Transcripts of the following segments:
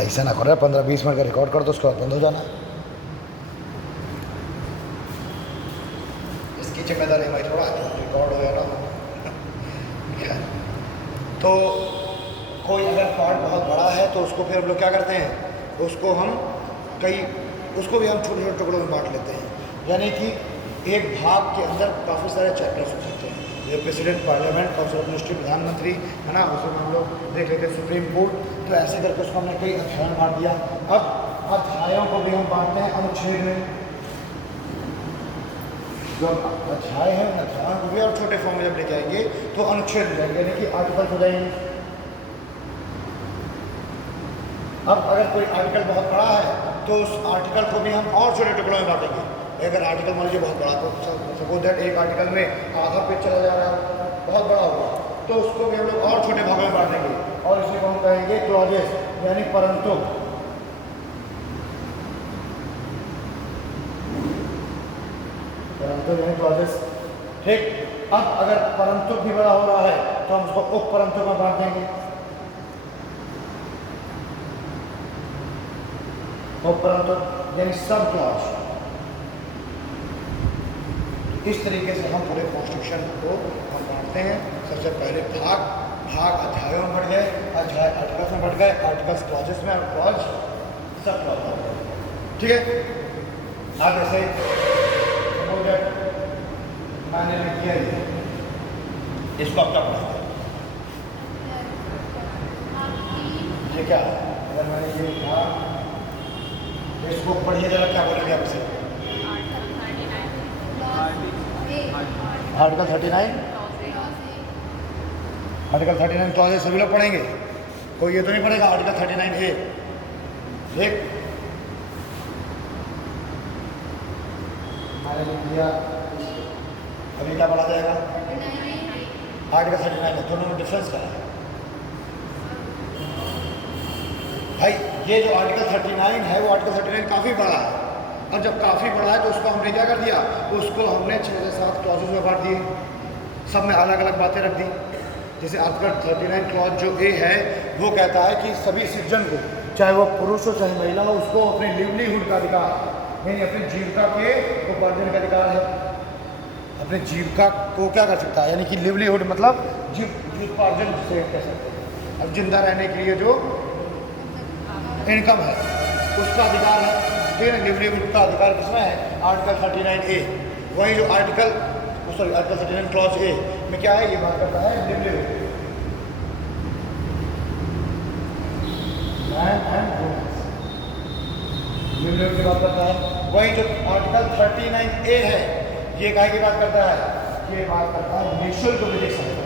ऐसा ना करो, 15-20 मिनट का रिकॉर्ड कर दो, उसके बाद बंद हो जाना। इसकी जिम्मेदारी हमारी थोड़ा रिकॉर्ड हो जाना। तो कोई अगर पार्ट बहुत बड़ा है तो उसको फिर हम लोग क्या करते हैं, उसको भी हम छोटे छोटे टुकड़ों में बांट लेते हैं। यानी कि एक भाग के अंदर काफ़ी सारे चैप्टर्स हो सकते हैं। ये president, parliament, council of ministry, प्रधानमंत्री, है ना, उसमें हम लोग देख लेते हैं सुप्रीम कोर्ट। तो ऐसे करके उसको हमने कई अध्यायों में बांट दिया। अब अध्यायों को भी हम बांटते हैं अनुच्छेद में। जो अध्याय है उन अध्यायों को भी और छोटे फॉर्म में जब लेके आएंगे तो अनुच्छेद हो जाएंगे, यानी कि आर्टिकल हो जाएंगे। अब अगर कोई आर्टिकल बहुत बड़ा है तो उस आर्टिकल को भी हम और छोटे टुकड़ों में बांटेंगे। अगर आर्टिकल मान लीजिए बहुत बड़ा, तो सपोज दैट एक आर्टिकल में आधा पेज चला जा रहा है, बहुत बड़ा होगा, तो उसको भी हम लोग और छोटे भागों में बांट देंगे और इसी को हम कहेंगे क्लॉजेस, यानी परंतु। यानी क्लॉजेस। ठीक। अब अगर परंतु भी बड़ा हो रहा है तो हम उसको उप परंतु में बांट देंगे। परंतु यानी सब क्लॉज। इस तरीके से हम पूरे कॉन्स्टिट्यूशन को हम बांटते हैं। सबसे पहले भाग अध्यायों में बढ़ गए, अध्याय आर्टिकल्स में बढ़ गए, आर्टिकल्स क्लॉजेस में, और क्लॉज सब क्लॉज में। ठीक है। अब ऐसे मैंने लिख दिया इसको अब क्या पढ़ा, ये क्या है? अगर मैंने ये लिखा इसको पढ़िए जरा, क्या बोलेंगे आपसे? आर्टिकल 39 क्लॉजेस सभी लोग पढ़ेंगे, कोई ये तो नहीं पढ़ेगा आर्टिकल 39A। ठीक, मैंने लिख दिया। अभी क्या पढ़ा जाएगा? आर्टिकल 39 है। दोनों में डिफरेंस क्या है भाई? ये जो आर्टिकल 39 है वो आर्टिकल 39 काफ़ी बड़ा है, और जब काफ़ी बड़ा है तो उसको हमने क्या कर दिया, उसको हमने 6 से 7 क्लॉजेस में बांट दिए, सब में अलग अलग बातें रख दी। जैसे आर्टिकल 39 क्लॉज जो ए है वो कहता है कि सभी सिटीजन को, चाहे वो पुरुष हो चाहे महिला हो, उसको अपने लिवलीहुड का अधिकार, यानी अपनी जीविका के उपार्जन का अधिकार है। अपने जीविका को क्या कर सकता है, यानी कि लिवलीहुड मतलब जीविकोपार्जन से कह सकते हैं, अब जिंदा रहने के लिए जो इनकम है उसका अधिकार है। ठीक है, लिवलीहुड का अधिकार किसमें है? Article 39A। वही जो आर्टिकल 39 क्लॉज ए में क्या है, ये बात करता है livelihood, man and women, livelihood की बात करता है। वही जो आर्टिकल 39A है ये काहे की बात करता है? ये बात करता है निःशुल्क विधिक सहायता,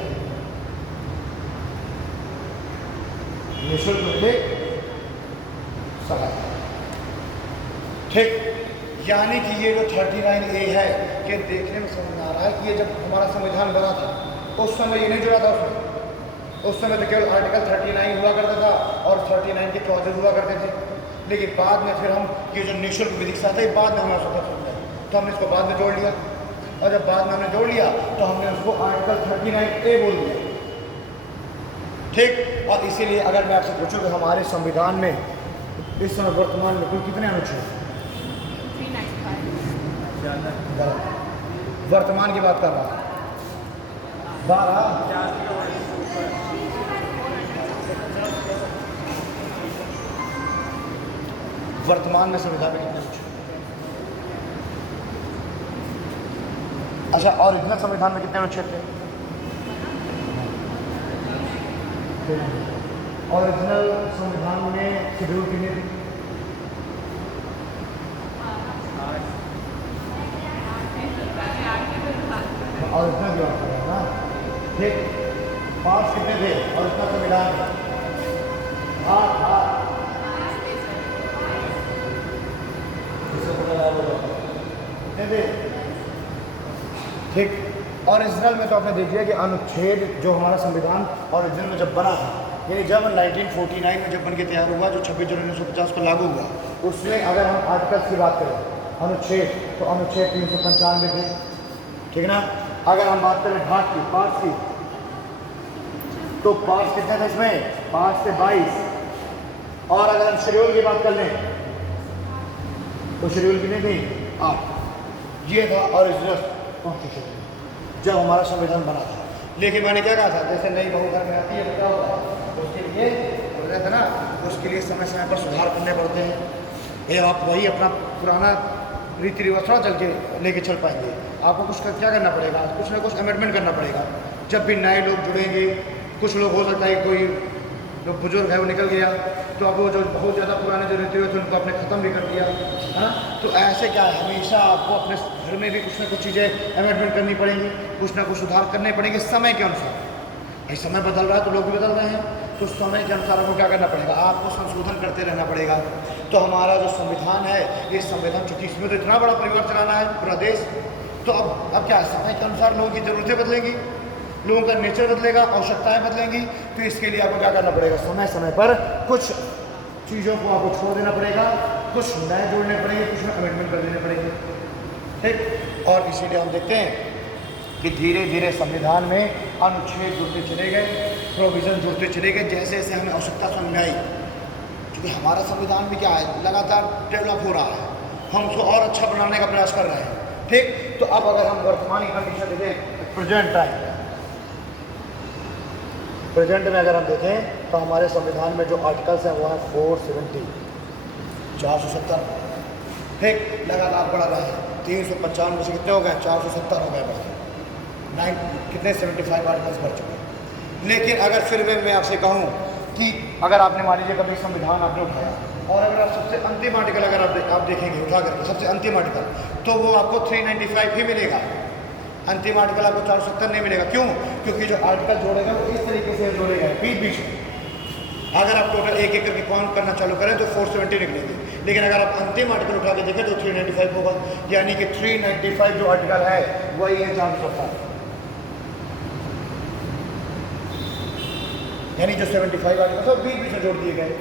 निःशुल्क विधिक सहायता। ठीक, यानी कि ये जो 39A है, ये देखने में समझ आ रहा है कि ये जब हमारा संविधान बना था उस समय ये नहीं जुड़ा था उसमें। उस समय तो केवल आर्टिकल 39 हुआ करता था और 39 के क्लॉजेस हुआ करते थे, लेकिन बाद में फिर हम ये जो निःशुल्क विधिक सहायता है बाद में हमारा सोचा तो हमने इसको बाद में जोड़ लिया, और जब बाद में हमने जोड़ लिया तो हमने उसको आर्टिकल 39A बोल दिया। ठीक, और इसीलिए अगर मैं आपसे पूछूं कि हमारे संविधान में इस समय वर्तमान में कुल कितने अनुच्छेद? वर्तमान की बात कर रहा हूं, 12। वर्तमान में संविधान में कितने अनुच्छेद? अच्छा, ओरिजिनल संविधान में कितने अनुच्छेद थे? ओरिजिनल संविधान में शेड्यूल कितने थे? ओरिजिनल की बात कर रहे हैं ना। ठीक, 5 कितने थे ओरिजिनल संविधान में? 8 कितने थे? ठीक, ओरिजिनल में तो आपने देख लिया कि अनुच्छेद जो हमारा संविधान ओरिजिनल में जब बना था, यानी जब 1949 में जब बन के तैयार हुआ, जो 26 जनवरी 1950 को लागू हुआ, उसमें अगर हम आर्टिकल्स की बात करें अनुच्छेद, तो अनुच्छेद 395 थे। ठीक ना। अगर हम बात करें भाग की, 5 की, तो 5 कितने थे इसमें? 5 से 22, और अगर हम शेड्यूल की बात कर लें तो शेड्यूल कितने थी 8। ये था ओरिजिनल कॉन्स्टिट्यूशन जब हमारा संविधान बना था। लेकिन मैंने क्या कहा था, जैसे नई बहू घर में आती है तो क्या होता है, उसके लिए बोल रहे थे ना, उसके लिए समय समय पर सुधार करने पड़ते हैं। ये आप वही अपना पुराना रीति रिवाज थोड़ा चल के लेके चल पाएंगे। आपको कुछ क्या करना पड़ेगा, कुछ ना कुछ अमेंडमेंट करना पड़ेगा। जब भी नए लोग जुड़ेंगे, कुछ लोग हो सकता है कोई जो बुजुर्ग है वो निकल गया, तो अब वो जो बहुत ज़्यादा पुराने जो रीति रिवाज उनको आपने ख़त्म भी कर दिया है ना। तो ऐसे क्या है, हमेशा आपको अपने घर में भी कुछ ना कुछ चीज़ें अमेंडमेंट करनी पड़ेंगी, कुछ ना कुछ सुधार करने पड़ेंगे समय के अनुसार। भाई समय बदल रहा है तो लोग भी बदल रहे हैं, तो समय के अनुसार आपको क्या करना पड़ेगा, आपको संशोधन करते रहना पड़ेगा। तो हमारा जो संविधान है, ये संविधान चूँकि इसमें तो इतना बड़ा परिवर्तन आना है पूरा देश, तो अब क्या है, समय के अनुसार लोगों की ज़रूरतें बदलेंगी, लोगों का नेचर बदलेगा, आवश्यकताएं बदलेंगी। तो इसके लिए आपको क्या करना पड़ेगा, समय समय पर कुछ चीज़ों को आपको छोड़ देना पड़ेगा, कुछ नए जोड़ने पड़ेंगे, कुछ में अमेंडमेंट कर देने पड़ेंगे। ठीक, और इसीलिए हम देखते हैं कि धीरे धीरे संविधान में अनुच्छेद जुड़ते चले गए, प्रोविज़न जुड़ते चले गए, जैसे जैसे हमें आवश्यकता समझ में आई। क्योंकि हमारा संविधान भी क्या है, लगातार डेवलप हो रहा है, हम उसको और अच्छा बनाने का प्रयास कर रहे हैं। ठीक, तो अब अगर हम वर्तमान की कंडीशन देखें, प्रेजेंट टाइम, प्रेजेंट में अगर हम देखें तो हमारे संविधान में जो आर्टिकल्स हैं वो है 470, 470। ठीक, लगातार बढ़ रहे हैं, 395 से कितने हो गए, 470 हो गए, बढ़ कितने 75 आर्टिकल्स बढ़ चुके हैं। लेकिन अगर फिर भी मैं आपसे कहूँ कि अगर आपने मान लीजिए कभी संविधान आपने उठाया और अगर आप सबसे अंतिम आर्टिकल अगर आप देखेंगे उठा करके सबसे अंतिम आर्टिकल, तो वो आपको 395 ही मिलेगा, अंतिम आर्टिकल आपको 470 नहीं मिलेगा। क्यों? क्योंकि जो आर्टिकल जोड़े गए वो इस तरीके से जोड़े गए बीच बीच में। अगर आप टोटल एक एक करके काउंट करना चालू करें तो 470 निकलेंगे, लेकिन अगर आप अंतिम आर्टिकल उठा के देखें तो 395 होगा, यानी कि 395 जो आर्टिकल है वही है 470, यानी जो 75 आर्टिकल है बीच बीच में जोड़ दिए गए।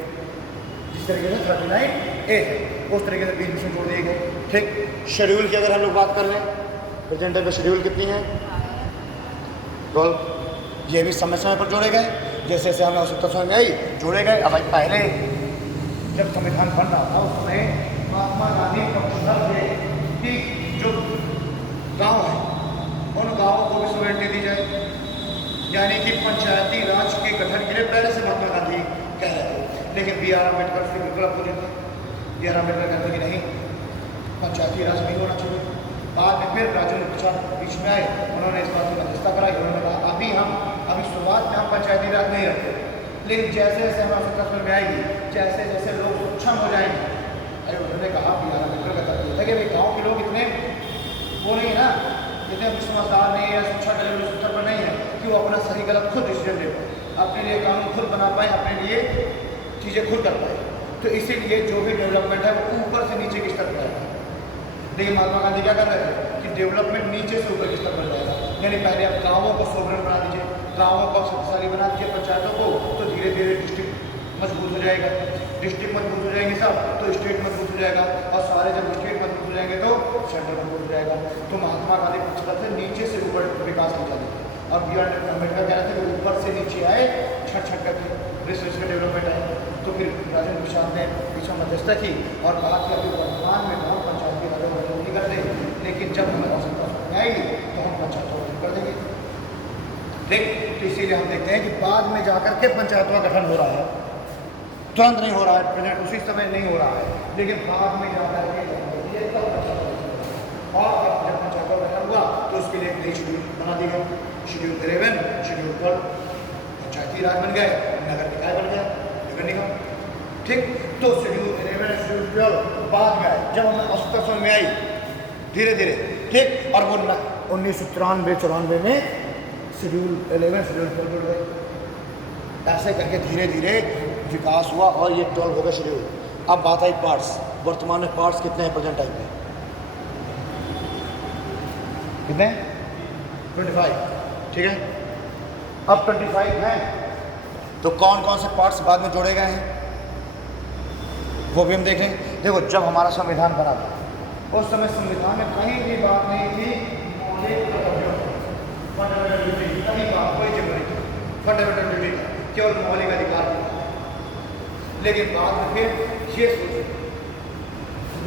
जिस तरीके से 39A है उस तरीके से बीच बीच में जोड़ दिए गए। ठीक, शेड्यूल की अगर हम लोग बात कर रहे हैं, प्रेजेंट टाइम पे शेड्यूल कितनी है, 12। ये भी समय समय पर जोड़े गए, जैसे जैसे हमें आवश्यकता समझ में आई जोड़े गए। अब पहले जब संविधान बन रहा था उस समय महात्मा गांधी पक्षधर थे कि जो गांव है उन गांवों को भी सॉवरेनिटी दी जाए, यानी कि पंचायती राज के गठन के लिए पहले से महात्मा गांधी कह रहे थे। लेकिन B.R. अम्बेडकर से बिल्कुल अपोजिट थे। B.R. अम्बेडकर कहते कि नहीं, पंचायती राज नहीं होना चाहिए। बाद में फिर राजेंद्र प्रसाद बीच में आए, उन्होंने इस बात की मध्यस्थता कराई, उन्होंने कहा अभी शुरुआत में हम पंचायती राज नहीं रखते, लेकिन जैसे जैसे हमें आवश्यकता समझ में आएगी, जैसे जैसे लोग सक्षम हो जाएंगे। अरे उन्होंने कहा B.R. अम्बेडकर का तर्क था कि भाई गाँव के लोग इतने वो नहीं है ना, इतने समझदार नहीं है या शिक्षा के लेवल स्तर पर नहीं है कि वो अपना सही गलत खुद डिसीजन ले पाए, अपने लिए कानून खुद बना पाए, अपने लिए चीज़ें खुद कर पाए। तो इसीलिए जो भी डेवलपमेंट है वो ऊपर से नीचे के स्तर पर है। लेकिन महात्मा गांधी क्या कर रहे थे कि डेवलपमेंट नीचे से ऊपर के स्तर पर जाएगा, यानी पहले आप गाँवों को सोवरेन बना दीजिए, गाँवों को शक्तिशाली बना दीजिए, पंचायतों को, तो धीरे धीरे डिस्ट्रिक्ट मजबूत हो जाएगा, डिस्ट्रिक्ट मजबूत हो जाएंगे सब तो स्टेट मजबूत हो जाएगा, और सारे जब स्टेट मजबूत हो जाएंगे तो सेंटर मजबूत हो जाएगा। तो महात्मा गांधी पक्षधर से नीचे से ऊपर विकास की जाती है, और B.R. अम्बेडकर कह रहे थे कि ऊपर से नीचे आए, छट छट करके रिसर्च का डेवलपमेंट आए। तो फिर राजेंद्र प्रसाद ने बीच में मध्यस्थता की और कहा कि अभी वर्तमान में हम पंचायती राज नहीं करते, लेकिन जब हमें आवश्यकता आएगी तो हम पंचायतों का कर देंगे। ठीक, तो इसीलिए हम देखते हैं कि बाद में जाकर के पंचायतों का गठन हो रहा है, तुरंत नहीं हो रहा है, प्रेजेंट उसी समय नहीं हो रहा है, लेकिन बाद में जाकर के और जब पंचायतों का गठन हुआ तो उसके लिए एक नई शेड्यूल बना दी गई, शेड्यूल 11, शेड्यूल 12, पंचायती राज बन गए, नगर निकाय बन गया, नगर निगम। ठीक, तो शेड्यूल 11, शेड्यूल 12 बाद में आए, जब हमें आवश्यकता समझ में आई धीरे धीरे। ठीक, और वो 1993-94 में शेड्यूल 11, शेड्यूल 12 जुड़ गए। ऐसे करके धीरे धीरे विकास हुआ और ये 12 हो गया शेड्यूल। अब बात आई पार्ट्स, वर्तमान में पार्ट्स कितने हैं प्रेजेंट टाइम में, कितने, 25। ठीक है, अब 25 हैं, तो कौन कौन से पार्ट्स बाद में जोड़े गए हैं वो भी हम देख लें। देखो, जब हमारा संविधान बना था उस समय संविधान में कहीं भी बात नहीं थी मौलिक कर्तव्यों, फंडामेंटल ड्यूटी, कहीं बात कोई जिम्मेदारी थी फंडामेंटल ड्यूटी, केवल मौलिक अधिकार। लेकिन बाद में फिर ये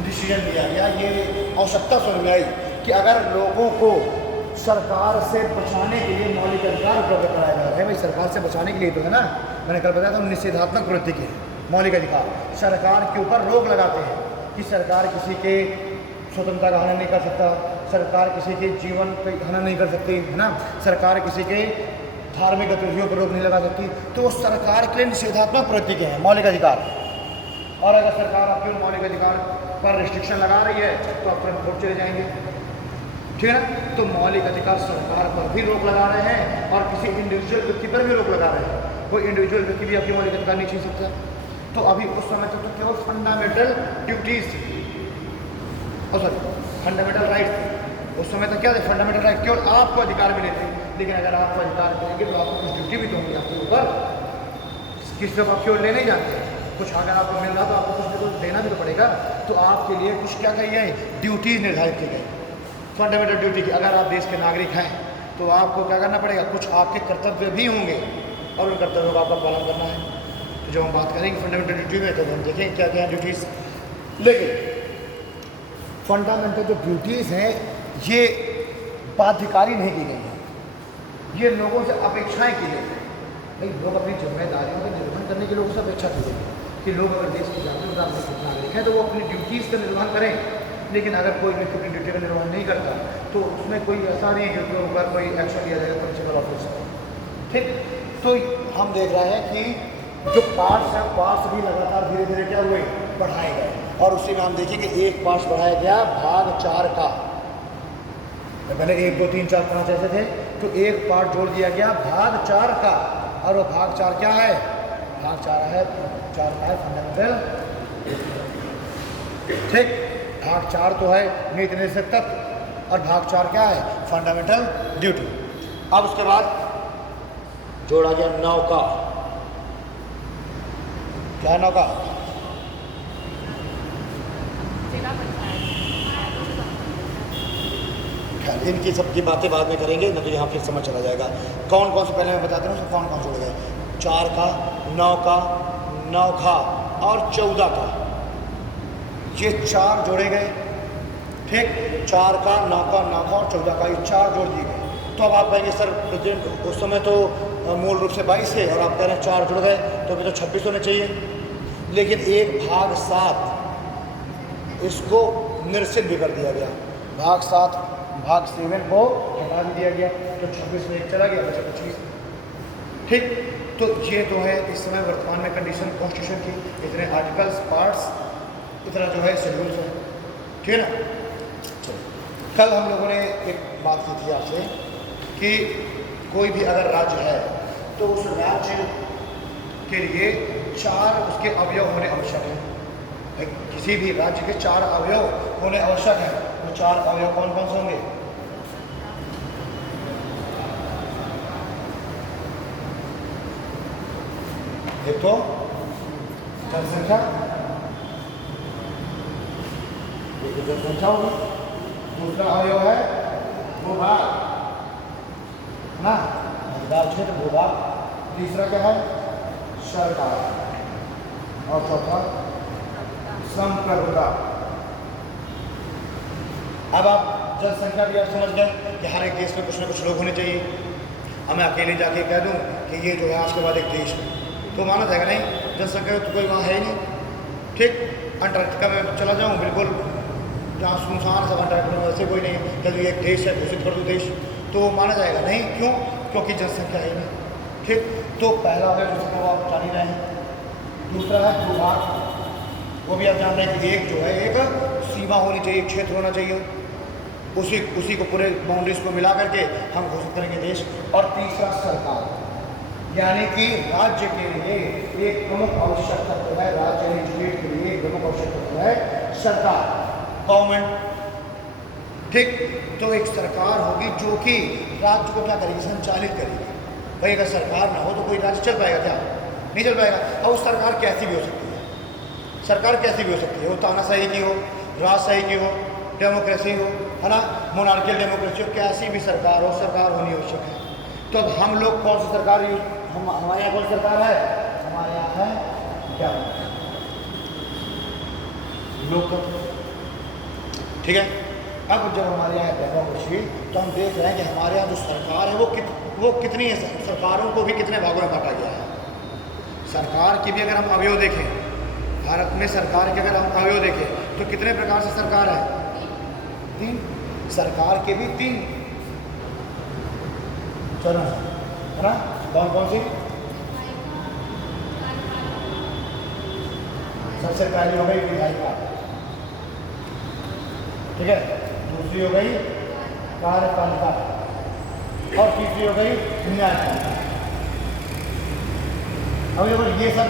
डिसीजन लिया गया, ये आवश्यकता समझ में आई कि अगर लोगों को सरकार से बचाने के लिए मौलिक अधिकार उपलब्ध कराया जा रहा है, भाई सरकार से बचाने के लिए तो है ना, मैंने कल बताया था निषेधात्मक प्रवृत्ति के मौलिक अधिकार सरकार के ऊपर रोक लगाते हैं कि सरकार किसी के स्वतंत्रता का हनन नहीं कर सकता, सरकार किसी के जीवन का हनन नहीं कर सकती, है ना, सरकार किसी के धार्मिक गतिविधियों पर रोक नहीं लगा सकती। तो सरकार के लिए निषेधात्मक प्रवृत्ति के हैं मौलिक अधिकार। और अगर सरकार आपके मौलिक अधिकार पर रिस्ट्रिक्शन लगा रही है तो आप तुरंत कोर्ट चले जाएंगे, ठीक है ना। तो मौलिक अधिकार सरकार पर भी रोक लगा रहे हैं और किसी इंडिविजुअल व्यक्ति पर भी रोक लगा रहे हैं। कोई इंडिविजुअल व्यक्ति भी अपनी मौलिक अधिकार नहीं छीन सकता। तो अभी उस समय तक तो केवल फंडामेंटल ड्यूटीज थी, सॉरी फंडामेंटल राइट थे। उस समय तक क्या थे? फंडामेंटल राइट, केवल आपको अधिकार मिले थे। लेकिन अगर आपको अधिकार मिलेंगे तो आपको कुछ ड्यूटी भी तो होंगी आपके ऊपर, किसी से आप केवल ले नहीं जाते, कुछ अगर आपको मिल रहा तो आपको कुछ ना कुछ देना भी तो पड़ेगा। तो आपके लिए कुछ क्या कही गई? ड्यूटीज निर्धारित की गई, फंडामेंटल ड्यूटी की। अगर आप देश के नागरिक हैं तो आपको क्या करना पड़ेगा? कुछ आपके कर्तव्य भी होंगे और उन कर्तव्यों का आपका पालन करना है। तो जब हम बात करेंगे फंडामेंटल ड्यूटी में तो हम देखेंगे क्या क्या ड्यूटीज़। लेकिन फंडामेंटल जो ड्यूटीज़ हैं ये बाध्यकारी नहीं की गई हैं, ये लोगों से अपेक्षाएं की गई हैं। भाई लोग अपनी जिम्मेदारियों का निर्वहन करने के लोगों से अपेक्षा की गई कि लोग अगर देश के जागरूक नागरिक हैं तो वो अपनी ड्यूटीज़ का निर्वहन करें। लेकिन अगर कोई व्यक्ति अपनी ड्यूटी का निर्वहन नहीं करता तो उसमें कोई ऐसा नहीं है कि ऊपर कोई एक्शन लिया जाएगा प्रिंसिपल ऑफिसर, ठीक। तो हम देख रहे हैं कि जो पार्ट्स हैं पार्ट्स भी लगातार धीरे धीरे क्या हुए? बढ़ाए गए। और उसी में हम देखिए कि एक पार्ट बढ़ाया गया भाग 4 का। पहले 1 2 3 4 5 ऐसे थे, तो एक पार्ट जोड़ दिया गया भाग 4 का। और वो भाग 4 क्या है? भाग 4 है फंडामेंटल, ठीक। भाग 4 तो है नीति निर्देशक तत्व और भाग 4 क्या है? Fundamental duty. अब उसके बाद जोड़ा गया 9 का। क्या 9 का? इनकी सबकी बातें बाद में करेंगे ना, तो यहाँ फिर समझ चला जाएगा कौन कौन से पहले मैं बताते हूँ कौन कौन जोड़े गए। 4 का, 9 का, 9 का और 14 का, ये 4 जोड़े गए, ठीक। 4 का, 9 का, 9 का और 14 का, ये 4 जोड़ दिए गए। तो अब आप कहेंगे सर प्रेजेंट उस समय तो मूल रूप से 22 है और आप कह रहे हैं 4 जुड़ गए तो अभी तो 26 होने चाहिए। लेकिन एक भाग 7 इसको निरसित भी कर दिया गया। भाग 7 भाग 7 को हटा भी दिया गया, तो 26 में एक चला गया, बचा 25, ठीक। तो ये तो है इस समय वर्तमान में कंडीशन कॉन्स्टिट्यूशन की, इतने आर्टिकल्स, पार्ट्स, इतना जो है शेड्यूल्स है, ठीक है ना। चलो, कल हम लोगों ने एक बात की थी आपसे कि कोई भी अगर राज्य है तो उस राज्य के लिए 4 उसके अवयव होने आवश्यक है। किसी भी राज्य के 4 अवयव होने आवश्यक है। तो 4 अवयव कौन कौन से होंगे? एक तो जनसंख्या, जनसंख्या होगी। दूसरा अवयव है भूभाग, ना, मतदार क्षेत्र भूभाग। तीसरा क्या है? सरकार। और चौथा संप्रभुता। अब आप जनसंख्या भी आप समझ गए कि हर एक देश में कुछ ना कुछ लोग होने चाहिए। अब मैं अकेले जाके कह दूं कि ये जो है आज के बाद एक देश है तो माना जाएगा नहीं, जनसंख्या तो कोई वहाँ है ही नहीं, ठीक। अंटार्कटिका में चला जाऊँ, बिल्कुल जहाँ सुनसान सब अंटार्कटिका में वैसे कोई नहीं है, कभी एक देश है घोषित कर दो देश तो माना जाएगा नहीं। क्यों? क्योंकि जनसंख्या है नहीं, ठीक। तो पहला अगर जिसको आप जान ही रहे हैं। दूसरा है भूभाग, वो भी आप जान रहे हैं कि एक जो है एक सीमा होनी चाहिए, एक क्षेत्र होना चाहिए, उसी को पूरे बाउंड्रीज को मिला करके हम घोषित करेंगे देश। और तीसरा सरकार, यानी कि राज्य के लिए एक प्रमुख आवश्यक तत्व है, राज्य यानी स्टेट के लिए एक प्रमुख आवश्यक तत्व है सरकार, गवर्नमेंट, ठीक। तो एक सरकार होगी जो कि राज्य को क्या करेगी? संचालित करेगी। भाई अगर सरकार ना हो तो कोई राज्य चल पाएगा क्या? नहीं चल पाएगा। और वो सरकार कैसी भी हो सकती है, सरकार कैसी भी हो सकती है, वो तानाशाही की हो, राजशाही की हो, डेमोक्रेसी हो, है ना, मोनार्कियल डेमोक्रेसी हो, कैसी भी सरकार हो, सरकार होनी आवश्यक है। तो अब हम लोग कौन सी सरकार हमारे यहाँ कौन सी सरकार है? हमारे यहाँ है क्या? लोकतंत्र। ठीक है, अब जब हमारे यहाँ डेमोक्रेसी, तो हम देख रहे हैं कि हमारे यहाँ जो सरकार है वो कितनी है, सरकारों को भी कितने भागों में बांटा गया है। सरकार की भी अगर हम अवयव देखें, भारत में सरकार के अगर हम अवयव देखें तो कितने प्रकार से सरकार है? 3। सरकार के भी 3 चरण है ना? कौन कौन सी? सबसे पहली हो गई विधायिका, ठीक है, दूसरी हो गई कार्यपालिका और तीसरी हो गई न्यायपालिका। अब अगर ये सब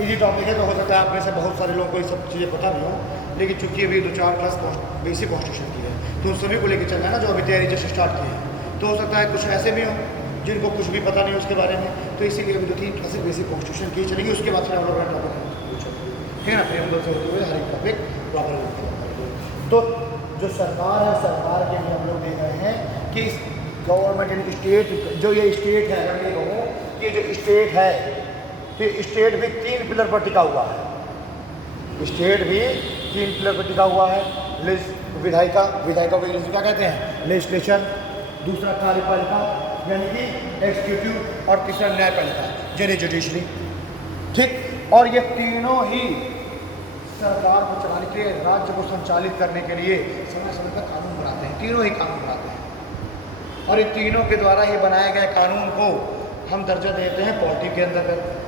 इजी टॉपिक है तो हो सकता है आप में से बहुत सारे लोगों को ये सब चीज़ें पता भी हो, लेकिन चूंकि अभी 2-4 क्लास बेसिक कॉन्स्टिट्यूशन की है तो उन सभी को लेकर चलना है ना, जो अभी तैयारी जस्ट स्टार्ट की है। तो हो सकता है कुछ ऐसे भी हों जिनको कुछ भी पता नहीं उसके बारे में, तो इसीलिए अभी 2-3 क्लासेस बेसिक कॉन्स्टिट्यूशन की चलेगी, उसके बाद फिर हम लोग टॉपिक ठीक है ना, फिर हम लोग से होते हुए हर एक टॉपिक प्रॉपर। तो जो सरकार है, सरकार के लिए हम लोग देख रहे हैं कि गवर्नमेंट यानी स्टेट, जो ये स्टेट है, अगर ये कहो कि जो स्टेट है तो स्टेट भी 3 पिलर पर टिका हुआ है। स्टेट भी 3 पिलर पर टिका हुआ है। विधायिका, विधायिका को इंग्लिश में क्या कहते हैं? लेजिस्लेशन। दूसरा कार्यपालिका यानी कि एग्जीक्यूटिव, और तीसरा न्यायपालिका यानी जुडिशरी। ठीक, और ये तीनों ही सरकार को चलाने के लिए, राज्य को संचालित करने के लिए समय समय पर कानून बनाते हैं। तीनों ही कानून बनाते हैं और इन तीनों के द्वारा ही बनाए गए कानून को हम दर्जा देते हैं पॉलिटी के अंतर्गत।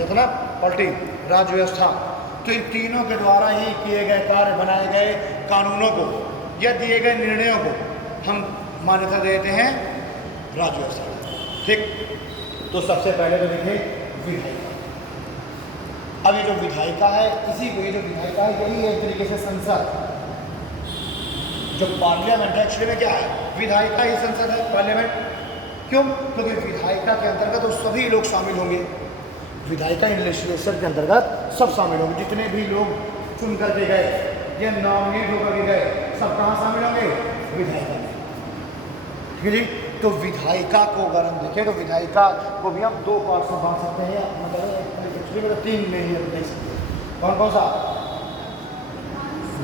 तो ना पॉलिटी, राज्य व्यवस्था। तो इन तीनों के द्वारा ही किए गए कार्य, बनाए गए कानूनों को या दिए गए निर्णयों को हम मान्यता देते हैं राज्य व्यवस्था। ठीक, तो सबसे पहले तो देखिए विधायिका। अब ये जो विधायिका है, इसी को ये जो विधायिका है यही एक तरीके से संसद, जो पार्लियामेंट है एक्चुअली में क्या है? विधायिका ही संसद है, पार्लियामेंट। क्यों? क्योंकि विधायिका के अंतर्गत तो सभी लोग शामिल होंगे। विधायिका लेजिस्लेचर के अंतर्गत सब शामिल होंगे, जितने भी लोग चुन करके गए या नॉमिनेट होकर के गए, सब कहाँ शामिल होंगे? विधायिका में। ठीक है जी। तो विधायिका को अगर हम देखें तो विधायिका को भी हम 2 पार्ट्स में बांट सकते हैं, मतलब 3 में ही देख सकते हैं। कौन कौन सा?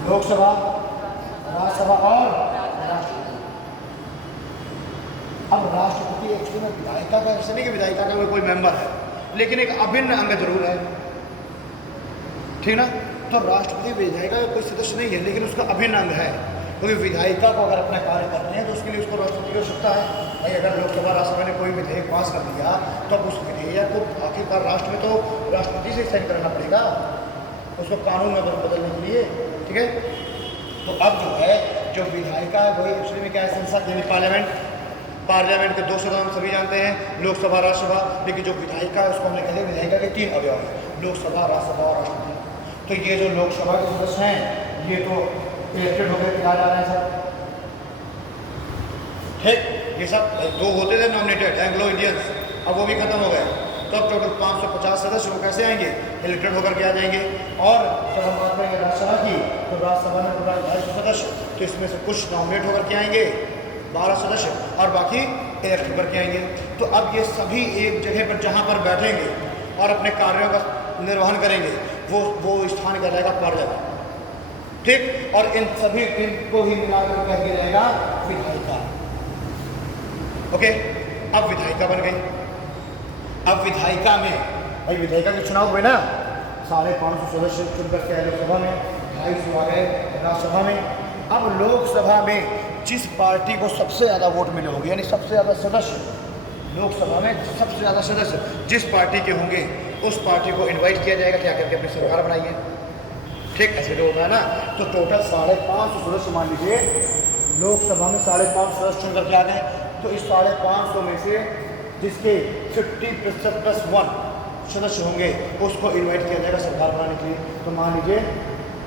लोकसभा, राज्यसभा और राष्ट्रपति। अब राष्ट्रपति एक्चुअली में विधायिका का ऐसा नहीं कि विधायिका का कोई मेंबर है, लेकिन एक अभिन्न अंग जरूर है, ठीक ना। तो राष्ट्रपति विधायिका का कोई सदस्य नहीं है, लेकिन उसका अभिन्न अंग है, क्योंकि विधायिका को अगर अपना कार्य करने हैं तो उसके लिए उसको राष्ट्रपति की आवश्यकता है। भाई अगर लोकसभा राज्यसभा ने कोई विधेयक पास कर दिया तो अब उस विधेयक को आखिरकार राष्ट्र में तो राष्ट्रपति से साइन करना पड़ेगा उसको कानून में बदलने के लिए। ठीक है, तो अब जो है जो विधायिका है वही एक्चुअली में क्या है? संसद यानी पार्लियामेंट। पार्लियामेंट के 2 सदन हम सभी जानते हैं, लोकसभा, राज्यसभा। लेकिन जो विधायिका है उसको हमने कहा विधायिका के 3 अवयव हैं, लोकसभा, राज्यसभा और राष्ट्रपति। तो ये जो लोकसभा के सदस्य हैं ये तो इलेक्टेड होकर क्या जा रहे हैं सर? ठीक, ये सब 2 होते थे नॉमिनेटेड एंग्लो इंडियंस, अब वो भी खत्म हो गए। तो अब टोटल 550 सदस्य वो कैसे आएंगे? इलेक्टेड होकर के आ जाएंगे। और जब हम बात करेंगे राज्यसभा की तो राज्यसभा में पूरा 250 सदस्य, तो इसमें से कुछ नॉमिनेट होकर के आएंगे 12 सदस्य और बाकी इलेक्ट होकर के आएंगे। तो अब ये सभी एक जगह पर जहाँ पर बैठेंगे और अपने कार्यों का निर्वहन करेंगे वो स्थान कहलाएगा पार्लियामेंट। ठीक, और इन सभी को ही मिलाकर कह दिया जाएगा विधायिका। ओके, अब विधायिका बन गई। अब विधायिका में भाई विधायिका के चुनाव हुए ना, 550 सदस्य चुन करके आए लोकसभा में, 250 आ गए राज्यसभा में। अब लोकसभा में जिस पार्टी को सबसे ज़्यादा वोट मिले होंगे, यानी सबसे ज़्यादा सदस्य, लोकसभा में सबसे ज़्यादा सदस्य जिस पार्टी के होंगे उस पार्टी को इनवाइट किया जाएगा क्या करके अपनी सरकार बनाइए। ठीक, ऐसे जो होता है ना। तो टोटल 550 सदस्य मान लीजिए लोकसभा में 550 सदस्य चुन करके आ गए, तो इस 550 में से जिसके 50% + 1 सदस्य होंगे उसको इनवाइट किया जाएगा सरकार बनाने के लिए। तो मान लीजिए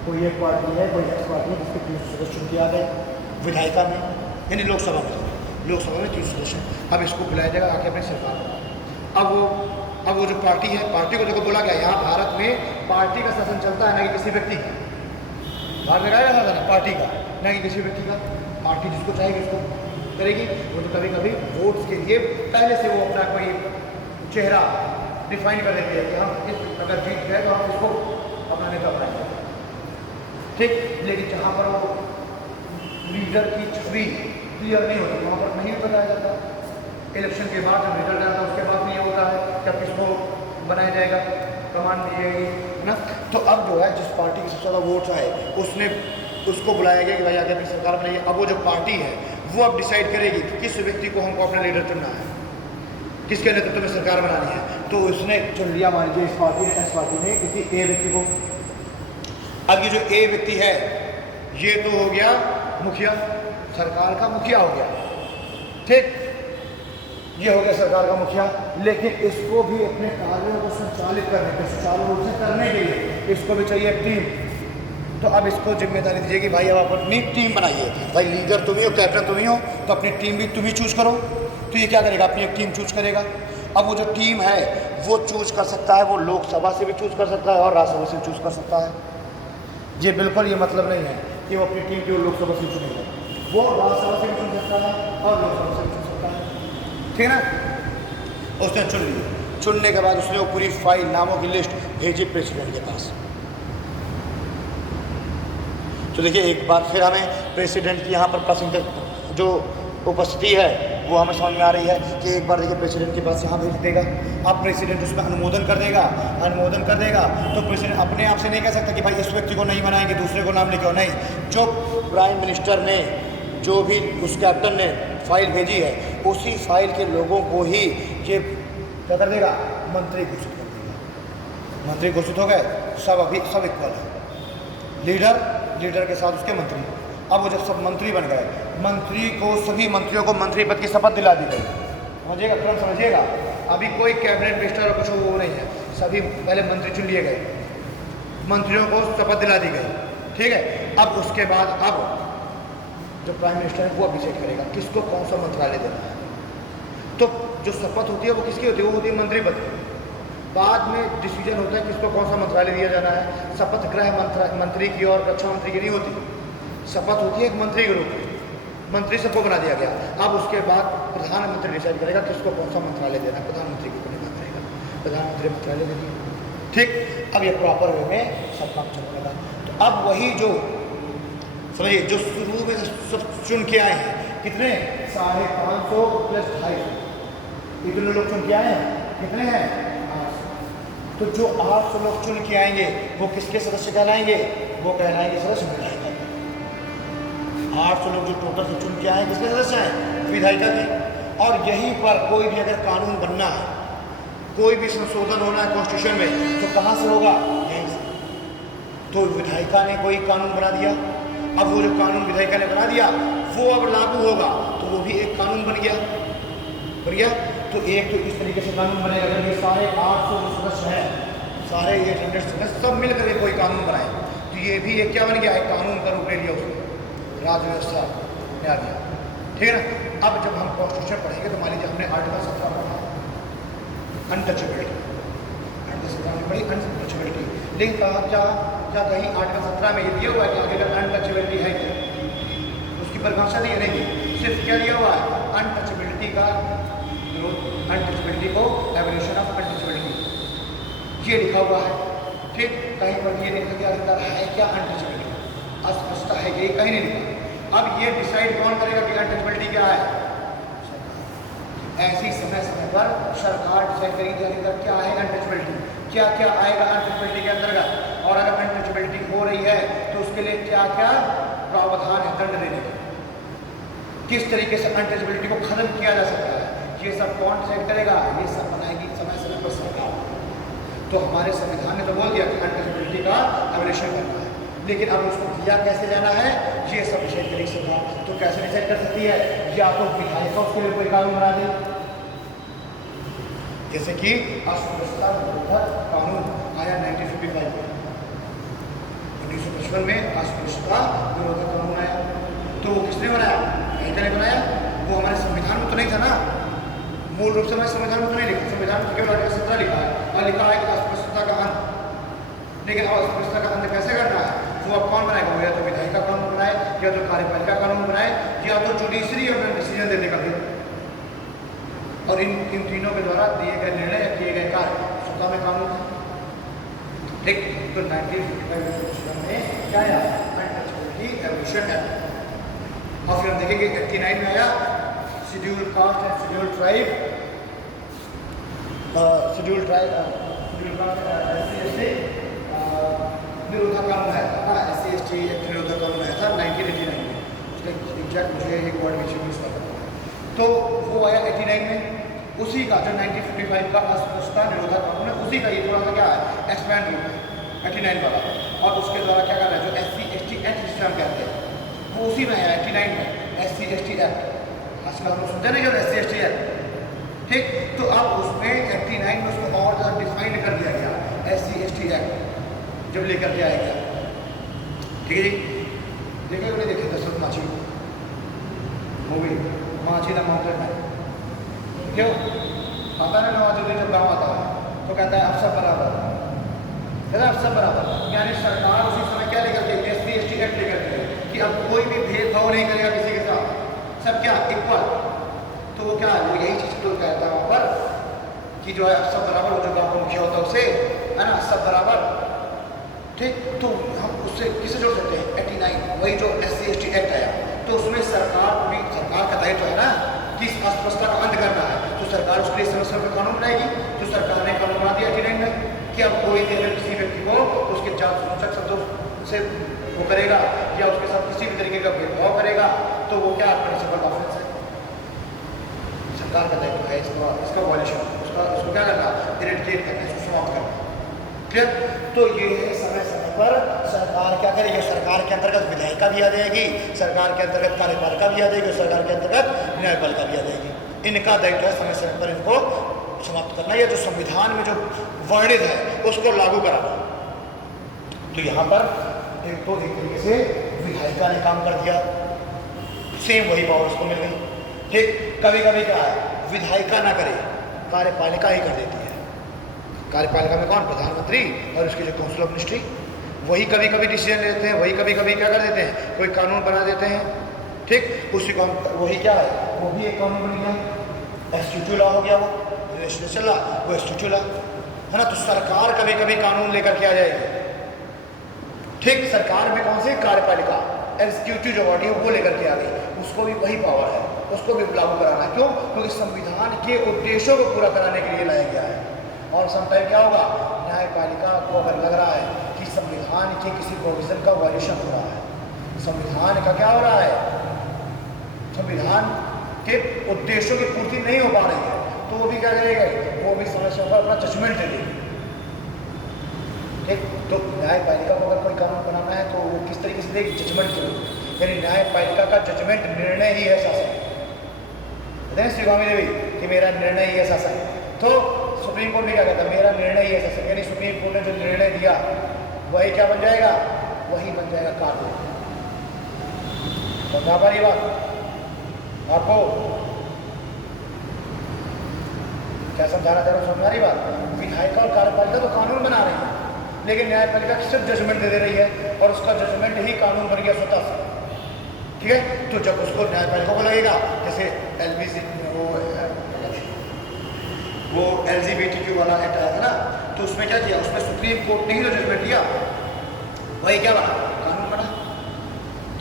कोई एक पार्टी है, कोई एक्स पार्टी है जिसके 300 सदस्य चुन के आ गए विधायिका में, यानी लोकसभा में 300 सदस्य। अब इसको बुलाया जाएगा आके अपनी सरकार में। अब वो जो पार्टी है, पार्टी को देखो बोला गया यहाँ भारत में पार्टी का शासन चलता है, ना कि किसी व्यक्ति का। भारत में कहा जाता है पार्टी का, ना कि किसी व्यक्ति का। पार्टी जिसको चाहेगी उसको करेगी। वो तो कभी कभी वोट्स के लिए पहले से वो अपना कोई चेहरा डिफाइन कर देती है कि हम अगर जीत गए तो हम इसको अपना नेता बनाएंगे। ठीक। लेकिन जहाँ पर वो लीडर की छवि क्लियर नहीं होती वहाँ पर नहीं बताया जाता। इलेक्शन के बाद जब रिजल्ट आता है उसके बाद भी ये होता है कि अब किसको बनाया जाएगा, कमान दी जाएगी, है ना। तो अब जो है जिस पार्टी की सबसे ज़्यादा वोट्स आए उसको बुलाया गया कि भाई आगे अपनी सरकार बनाइए। अब वो जो पार्टी है वो अब डिसाइड करेगी कि किस व्यक्ति को हमको अपना लीडर चुनना है, किसके नेतृत्व में सरकार बनानी है। तो उसने चुन लिया मान लीजिए इस पार्टी ने किसी ए व्यक्ति को। अब ये जो ए व्यक्ति है ये तो हो गया मुखिया, सरकार का मुखिया हो गया, ठीक। ये हो गया सरकार का मुखिया। लेकिन इसको भी अपने कार्यों को संचालित करने के सुचारू रूप से करने के लिए इसको भी चाहिए एक टीम। तो अब इसको जिम्मेदारी दीजिए कि भाई अब आप अपनी टीम बनाइए। भाई लीडर तुम ही हो, कैप्टन तुम ही हो, तो अपनी टीम भी तुम ही चूज करो। तो ये क्या करेगा, अपनी एक टीम चूज करेगा। अब वो जो टीम है वो चूज कर सकता है, वो लोकसभा से भी चूज कर सकता है और राज्यसभा से चूज कर सकता है। ये बिल्कुल ये मतलब नहीं है कि वो अपनी टीम की लोकसभा से चुनेगा, वो राज्यसभा से भी चुन सकता है और लोकसभा से भी चुन सकता है, ठीक है ना। उसने चुन लिया, चुनने के बाद उसने वो पूरी फाइल नामों की लिस्ट भेजी प्रेसिडेंट के पास। तो देखिए एक बार फिर हमें प्रेसिडेंट की यहाँ पर प्रासंगिक जो उपस्थिति है वो हमें समझ में आ रही है कि एक बार देखिए प्रेसिडेंट के पास यहाँ भेज देगा। अब प्रेसिडेंट उसमें अनुमोदन कर देगा तो प्रेसिडेंट अपने आप से नहीं कह सकता कि भाई इस व्यक्ति को नहीं बनाएंगे दूसरे को नाम लेके, नहीं। जो प्राइम मिनिस्टर ने, जो भी उस कैप्टन ने फाइल भेजी है उसी फाइल के लोगों को ही ये क्या कर देगा, मंत्री घोषित कर देगा। मंत्री घोषित हो गए, सब इक्वल है, लीडर के साथ उसके मंत्री। अब वो जब सब मंत्री बन गए, सभी मंत्रियों को मंत्री पद की शपथ दिला दी गई। समझिएगा, तुरंत समझिएगा, अभी कोई कैबिनेट मिनिस्टर और कुछ वो नहीं है, सभी पहले मंत्री चुन लिए गए, मंत्रियों को शपथ दिला दी गई, ठीक है। अब उसके बाद अब जो प्राइम मिनिस्टर है वो अब डिसाइड करेगा किसको कौन सा मंत्रालय देना है। तो जो शपथ होती है वो किसकी होती है, वो होती है मंत्री पद की। बाद में डिसीजन होता है किसको कौन सा मंत्रालय दिया जाना है। शपथ गृह मंत्री की और रक्षा मंत्री की नहीं होती, शपथ होती है एक मंत्री के रूप में, मंत्री सबको बना दिया गया। अब उसके बाद प्रधानमंत्री डिसाइड करेगा किसको कौन सा मंत्रालय देना है, प्रधानमंत्री को नहीं करेगा, प्रधानमंत्री मंत्रालय दे दिया, ठीक। अब ये प्रॉपर वे में सब काम चलने लगा। तो अब वही जो समझिए जो शुरू में सब चुन के आए हैं, कितने 550 प्लस 250, इतने लोग चुन के आए हैं, कितने हैं 800। तो जो 800 लोग चुन के आएंगे वो किसके सदस्य कहलाएंगे, वो कहलाएंगे सदस्य विधायिका के। 800 लोग जो टोटल से चुन के आए किसके सदस्य हैं, विधायिका के। और यहीं पर कोई भी अगर कानून बनना है, कोई भी संशोधन होना है कॉन्स्टिट्यूशन में, तो कहाँ से होगा, यहीं से। तो विधायिका ने कोई कानून बना दिया, अब वो जो कानून विधायिका ने बना दिया वो अब लागू होगा, तो वो भी एक कानून बन गया। तो एक तो इस तरीके से कानून बनेगा जब ये सारे 800 सदस्य हैं, सारे 800 सदस्य सब मिलकर के कोई कानून बनाए, तो ये भी एक क्या बन गया, एक कानून का रूप ले लिया उसने, राज्य व्यवस्था में आ गया, ठीक है ना। अब जब हम कॉन्स्टिट्यूशन पढ़ेंगे तो मान लीजिए हमने आर्टिकल 17 पढ़ा, अनटचेबिलिटी, आर्टिकल 17 में पढ़ी अनटचेबिलिटी, लेकिन क्या कहीं आर्टिकल 17 में ये दिया हुआ है कि अगर अनटचेबिलिटी है क्या, उसकी परिभाषा नहीं है, नहीं, सिर्फ क्या दिया हुआ है, अनटचेबिलिटी का विरोध, अनटचेबिलिटी को एवोल्यूशन ऑफ अनटचेबिलिटी ये लिखा हुआ है, ठीक। कहीं पर ये लिखा गया है क्या अनटचेबिलिटी, अस्पष्टता है, ये कहीं नहीं लिखा। अब ये डिसाइड कौन करेगा कि अनटचेबिलिटी क्या है, ऐसी समय पर सरकार डिसाइड करेगी क्या है अनटचेबिलिटी, क्या क्या आएगा अनटचेबिलिटी के अंतर्गत, और अगर अनटचेबिलिटी हो रही है तो उसके लिए क्या क्या प्रावधान है दंड देने के, किस तरीके से अनटचेबिलिटी को खत्म किया जा सकता है, ये सब कौन डिसाइड करेगा, ये सब बनाएगी समय पर सरकार। तो हमारे संविधान ने तो बोल दिया कि अनटचेबिलिटी का एवोल्यूशन करना है, लेकिन अब उसको किया कैसे जाना है ये सब डिसाइड करेगी सरकार। तो कैसे डिसाइड कर सकती है, या तो विधायिका उसके लिए कोई कानून बना दे, जैसे कि अस्पृश्यता विरोधक कानून आया 1955 में, 1955 में अस्पृश्यता विरोधक कानून आया, तो वो किसने बनाया, विधायिका ने बनाया, वो हमारे संविधान में तो नहीं था ना, मूल रूप से हमारे संविधान में तो नहीं लिखा, संविधान में केवल आर्टिकल 17 लिखा है और लिखा है कि अस्पृश्यता का अंत। लेकिन अब अस्पृश्यता का अंत कैसे करना है, वो अब कौन बनाएगा, या तो विधायिका कानून बनाए, या तो कार्यपालिका कानून बनाए, या तो जुडिशरी और डिसीजन देने का भी, और इन तीनों के द्वारा दिए गए निर्णय या किए गए कार्य स्वतः में कानून, ठीक। तो 1955 में क्या आया, एंटी एबॉलिशन एक्ट। और फिर हम देखेंगे 89 में आया schedule caste and schedule tribe, schedule caste SC/ST निरोधा कानून है ना, SC/ST निरोधा कानून आया था 1989 में, उसका एग्जैक्ट मुझे एक वर्ड में यूज करना था। तो वो आया 89 में, उसी का जो 1955 का अस्पृश्यता निरोधा कानून है उसी का ये थोड़ा सा क्या है एक्सपैंड हुआ 89 वाला, और उसके द्वारा क्या कर रहा है जो SC/ST एक्ट जिसे हम कहते हैं वो उसी में आया 89 में SC/ST एक्ट। आजकल हम सुनते नहीं जब SC/ST एक्ट, ठीक, तो अब उसमें 89 में उसको और ज़्यादा डिफाइन कर दिया गया SC/ST एक्ट जब लेकर के आया गया, ठीक है जी। देखे नहीं देखे दशरथ माछी मूवी, माछी द माउंटेन मैन, क्यों आता है नवाजुद्दीन जब गाँव आता है तो कहता है अब सब बराबर, कहता है अब सब बराबर, यानी सरकार उसी समय क्या लेकर के SC/ST एक्ट लेकर के कि अब कोई भी भेदभाव नहीं करेगा किसी के साथ, सब क्या इक्वल। तो वो क्या वो यही चीज़ तो कहता है वहाँ पर कि जो है अब सब बराबर, वो जो गाँव का मुखिया होता है उसे है ना सब बराबर, ठीक। तो हम उससे किसे जोड़ सकते हैं 89 वही जो SC/ST एक्ट आया, तो उसमें सरकार का दायित्व है ना कि इस अस्पृश्यता का अंत करना है, तो सरकार उसके लिए समय समय पर कानून बनाएगी। तो सरकार ने कानून बना दिया 89 में कि अब कोई भी अगर किसी व्यक्ति को उसके जात सूचक शब्दों से वो करेगा या उसके साथ किसी भी तरीके का भेदभाव करेगा तो वो क्या प्रिंसिपल ऑफेंस है, सरकार का दायित्व है इसका वॉयलेशन, उसको क्या करना इरेडिकेट करना, इसको समाप्त करना, क्लियर। तो ये है समय समय पर सरकार क्या करेगी, सरकार के अंतर्गत विधायिका भी आ जाएगी, सरकार के अंतर्गत कार्यपालिका भी आ जाएगी, सरकार के अंतर्गत न्यायपालिका भी आ जाएगी। इनका दायित्व है समय समय पर इनको समाप्त करना या जो संविधान में जो वर्णित है उसको लागू कराना। तो यहाँ पर एक तरीके से विधायिका ने काम कर दिया, सेम वही पावर उसको मिल गई, ठीक। कभी कभी क्या है विधायिका ना करे कार्यपालिका ही कर देती है, कार्यपालिका में कौन प्रधानमंत्री और उसके जो काउंसिल ऑफ मिनिस्ट्री वही कभी कभी डिसीजन लेते हैं, वही कभी कभी क्या कर देते हैं कोई कानून बना देते हैं, ठीक। उसी को वही क्या है वो भी एक कानून बन गया, एस्टिट्यूट लॉ हो गया, वो लेजिस्लेशन लॉ वो एस्टिट्यूट लॉ है ना। तो सरकार कभी कभी कानून लेकर के आ जाएगी, ठीक। सरकार में कौन सी कार्यपालिका एग्जीक्यूटिव जो बॉडी है वो लेकर के आ गई, उसको भी वही पावर है, उसको भी लागू कराना, क्यों, क्योंकि संविधान के उद्देश्यों को पूरा कराने के लिए लाया गया है। और समटाइम क्या होगा न्यायपालिका को अगर लग रहा है कि संविधान के किसी प्रोविजन का वायलेशन हो रहा है, संविधान का क्या हो रहा है, संविधान के उद्देश्यों की पूर्ति नहीं हो पा रही है, तो वो भी क्या करेगा, वो भी समय समय पर अपना जजमेंट दे देगी, ठीक। तो न्यायपालिका को अगर कोई कानून बनाना है तो वो किस तरीके से देगी, जजमेंट के रूप, यानी न्यायपालिका का जजमेंट निर्णय ही है शासन, बताएं श्री स्वामी देवी कि मेरा निर्णय ही है शासन। तो सुप्रीम कोर्ट ने क्या कहता है मेरा निर्णय ही है शासन, यानी सुप्रीम कोर्ट ने जो निर्णय दिया वही क्या बन जाएगा, वही बन जाएगा कानून। समझा पा रही बात आपको, क्या समझाना चाह रहा हूँ, समझा रही बात। विधायिका और कार्यपालिका तो कानून बना रही है, लेकिन न्यायपालिका सिर्फ जजमेंट दे दे रही है और उसका जजमेंट ही कानून बन गया स्वतः से, ठीक है। तो जब उसको न्यायपालिका को लगेगा, जैसे LBC वो LGBTQ वाला एक्ट आया था ना, तो उसमें क्या किया, उसमें सुप्रीम कोर्ट ने ही जो जजमेंट दिया वही क्या बना, कानून बना,